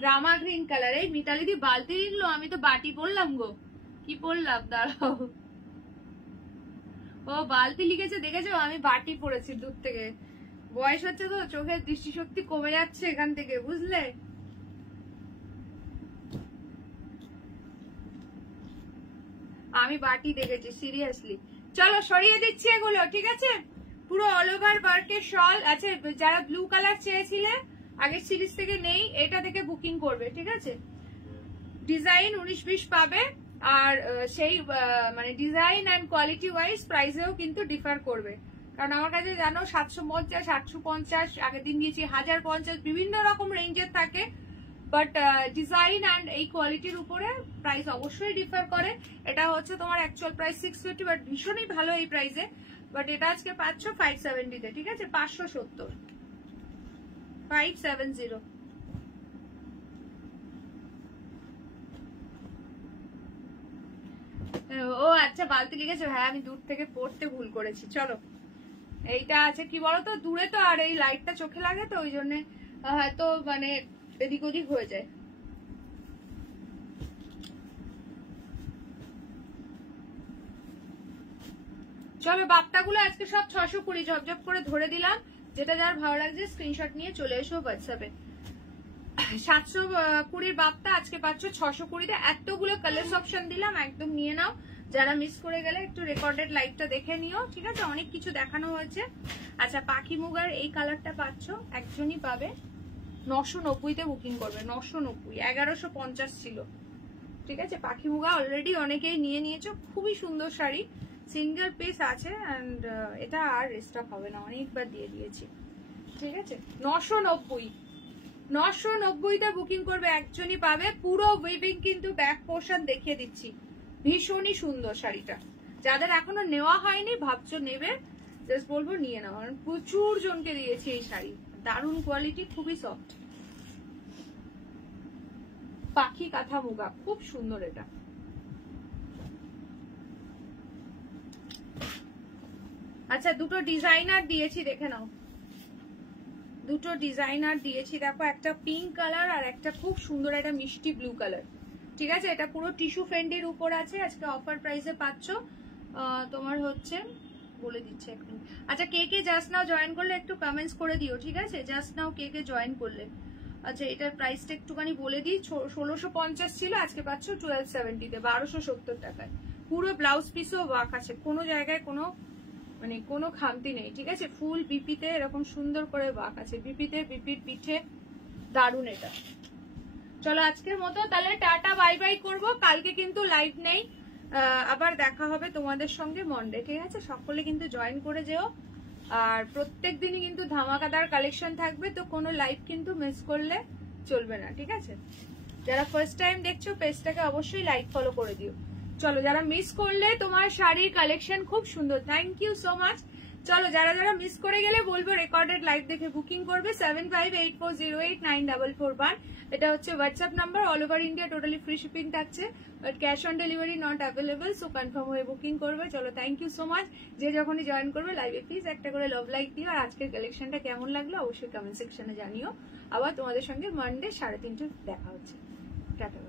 রামা গ্রিন কালার। এই মিতালি দি বালতি লিখলো, আমি তো বাটি পড়লাম গো, কি পড়লাম দাঁড়াও। ও বালতি লিখেছে, দেখেছো আমি বাটি পড়েছি দূর থেকে। বয়স হচ্ছে তো, চোখের দৃষ্টিশক্তি কমে যাচ্ছে এখান থেকে, বুঝলে। আমি বাটি দেখেছি সিরিয়াসলি। চলো সরিয়ে দিচ্ছি এগুলো, ঠিক আছে, পুরো অল ওভার ওয়ার্কের শল। আচ্ছা যারা ব্লু কালার চেয়েছিলে আগের সিরিজ থেকে নেই, এটা থেকে বুকিং করবে, ঠিক আছে। ডিজাইন 19-20 পাবে, আর সেই মানে ডিজাইন অ্যান্ড কোয়ালিটি ওয়াইজ প্রাইসেও কিন্তু ডিফার করবে। কারণ আমার কাছে জানো 750, 850, আগের দিন দিয়েছি 1050, বিভিন্ন রকম রেঞ্জের থাকে। বাট ডিজাইন অ্যান্ড এই কোয়ালিটির উপরে প্রাইস অবশ্যই ডিফার করে। এটা হচ্ছে তোমার অ্যাকচুয়াল প্রাইস 650, বাট ভীষণই ভালো এই প্রাইসে। বাট এটা আজকে পাচ্ছ 570-তে, ঠিক আছে, 570, 570। ও আচ্ছা বালতি লিখেছো, হ্যাঁ আমি দূর থেকে পড়তে ভুল করেছি। চলো এইটা আছে কি বলতো, দূরে তো, আর এই লাইটটা চোখে লাগে তো ওই জন্য হয়তো মানে এদিক ওদিক হয়ে যায়। চলো বাপ্তাগুলো আজকে সব 620 ঝপঝপ করে ধরে দিলাম। যেটা যার ভালো লাগছে স্ক্রিনশট নিয়ে চলে এসো হোয়াটসঅ্যাপে। 720 বাপ্তা আজকে পাচ্ছ 620-তে। এতগুলো কালার্স অপশন দিলাম, একদম নিয়ে নাও। যারা মিস করে গেলে একটু রেকর্ডেড লাইভটা দেখে নিও, ঠিক আছে, অনেক কিছু দেখানো হয়েছে। আচ্ছা পাখি মুগার এই কালারটা পাচ্ছ, একজনই পাবে, 990-তে বুকিং করবে, 990, 1150 ছিল, ঠিক আছে। পাখি মুগা অলরেডি অনেকেই নিয়ে নিয়েছো, খুবই সুন্দর শাড়ি, সিঙ্গেল পিস আছে, অ্যান্ড এটা আর রিস্টক হবে না, অনেকবার দিয়ে দিয়েছি, ঠিক আছে। 990-তে বুকিং করবে, একজনই পাবে। পুরো উইভিং কিন্তু ব্যাক পোর্শন দেখিয়ে দিচ্ছি, ভীষণই সুন্দর শাড়িটা। যাদের এখনো নেওয়া হয়নি ভাবছো নেবে, জাস্ট বলবো নিয়ে নাও, কারণ প্রচুর জনকে দিয়েছি এই শাড়ি, দারুণ কোয়ালিটি, খুবই সফট, পাখি কাঁথা মুগা, খুব সুন্দর এটা। আচ্ছা দুটো ডিজাইনার দিয়েছি, দেখে নাও, দুটো ডিজাইনার দিয়েছি, দেখো, একটা পিঙ্ক কালার আর একটা খুব সুন্দর একটা মিষ্টি ব্লু কালার, ঠিক আছে। এটা পুরো টিস্যু ফেন্ডির উপর আছে, আজকে অফার প্রাইসে পাচ্ছ তোমার হচ্ছে, বলে দিচ্ছে এক মিনিট। আচ্ছা কে কে জাস্ট নাও জয়েন করলে একটু কমেন্টস করে দিও, ঠিক আছে, জাস্ট নাও কে কে জয়েন করলে। আচ্ছা এটার প্রাইসটা একটুখানি বলে দিই, 1650 ছিল, আজকে পাচ্ছ 1270-তে, 1270 টাকায়। পুরো ব্লাউজ পিসও ওয়ার্ক আছে, কোনো জায়গায় কোনো মানে কোনো খামতি নেই, ঠিক আছে। ফুল বিপিতে এরকম সুন্দর করে ওয়ার্ক আছে, বিপিতে, বিপির পিঠে, দারুণ এটা। চলো আজকের মতো তাহলে টাটা বাই বাই করবো, কালকে কিন্তু লাইভ নেই, আবার দেখা হবে তোমাদের সঙ্গে মন্ডে, ঠিক আছে। সকলে কিন্তু জয়েন করে যেও, আর প্রত্যেক দিনই কিন্তু ধামাকাদার কালেকশন থাকবে, তো কোনো লাইভ কিন্তু মিস করলে চলবে না, ঠিক আছে। যারা ফার্স্ট টাইম দেখছো পেজটাকে অবশ্যই লাইক ফলো করে দিও। চলো যারা মিস করলে, তোমার শাড়ির কালেকশন খুব সুন্দর, থ্যাংক ইউ সো মাচ। চলো যারা যারা মিস করে গেলে বলবো রেকর্ডেড লাইভ দেখে বুকিং করবে, 7584089441, এটা হচ্ছে WhatsApp number. All over India totally free shipping থাকছে, but cash on delivery not available, so confirm হয়ে বুকিং করবে। চলো থ্যাংক ইউ সো মাচ। যে যখনই জয়েন করবে লাইভে প্লিজ একটা করে লাভ লাইক দিও, আর আজকের কালেকশনটা কেমন লাগলো অবশ্যই কমেন্ট সেকশনে জানিও। আবার তোমাদের সঙ্গে মানডে 3:30 দেখা হচ্ছে, টাটা।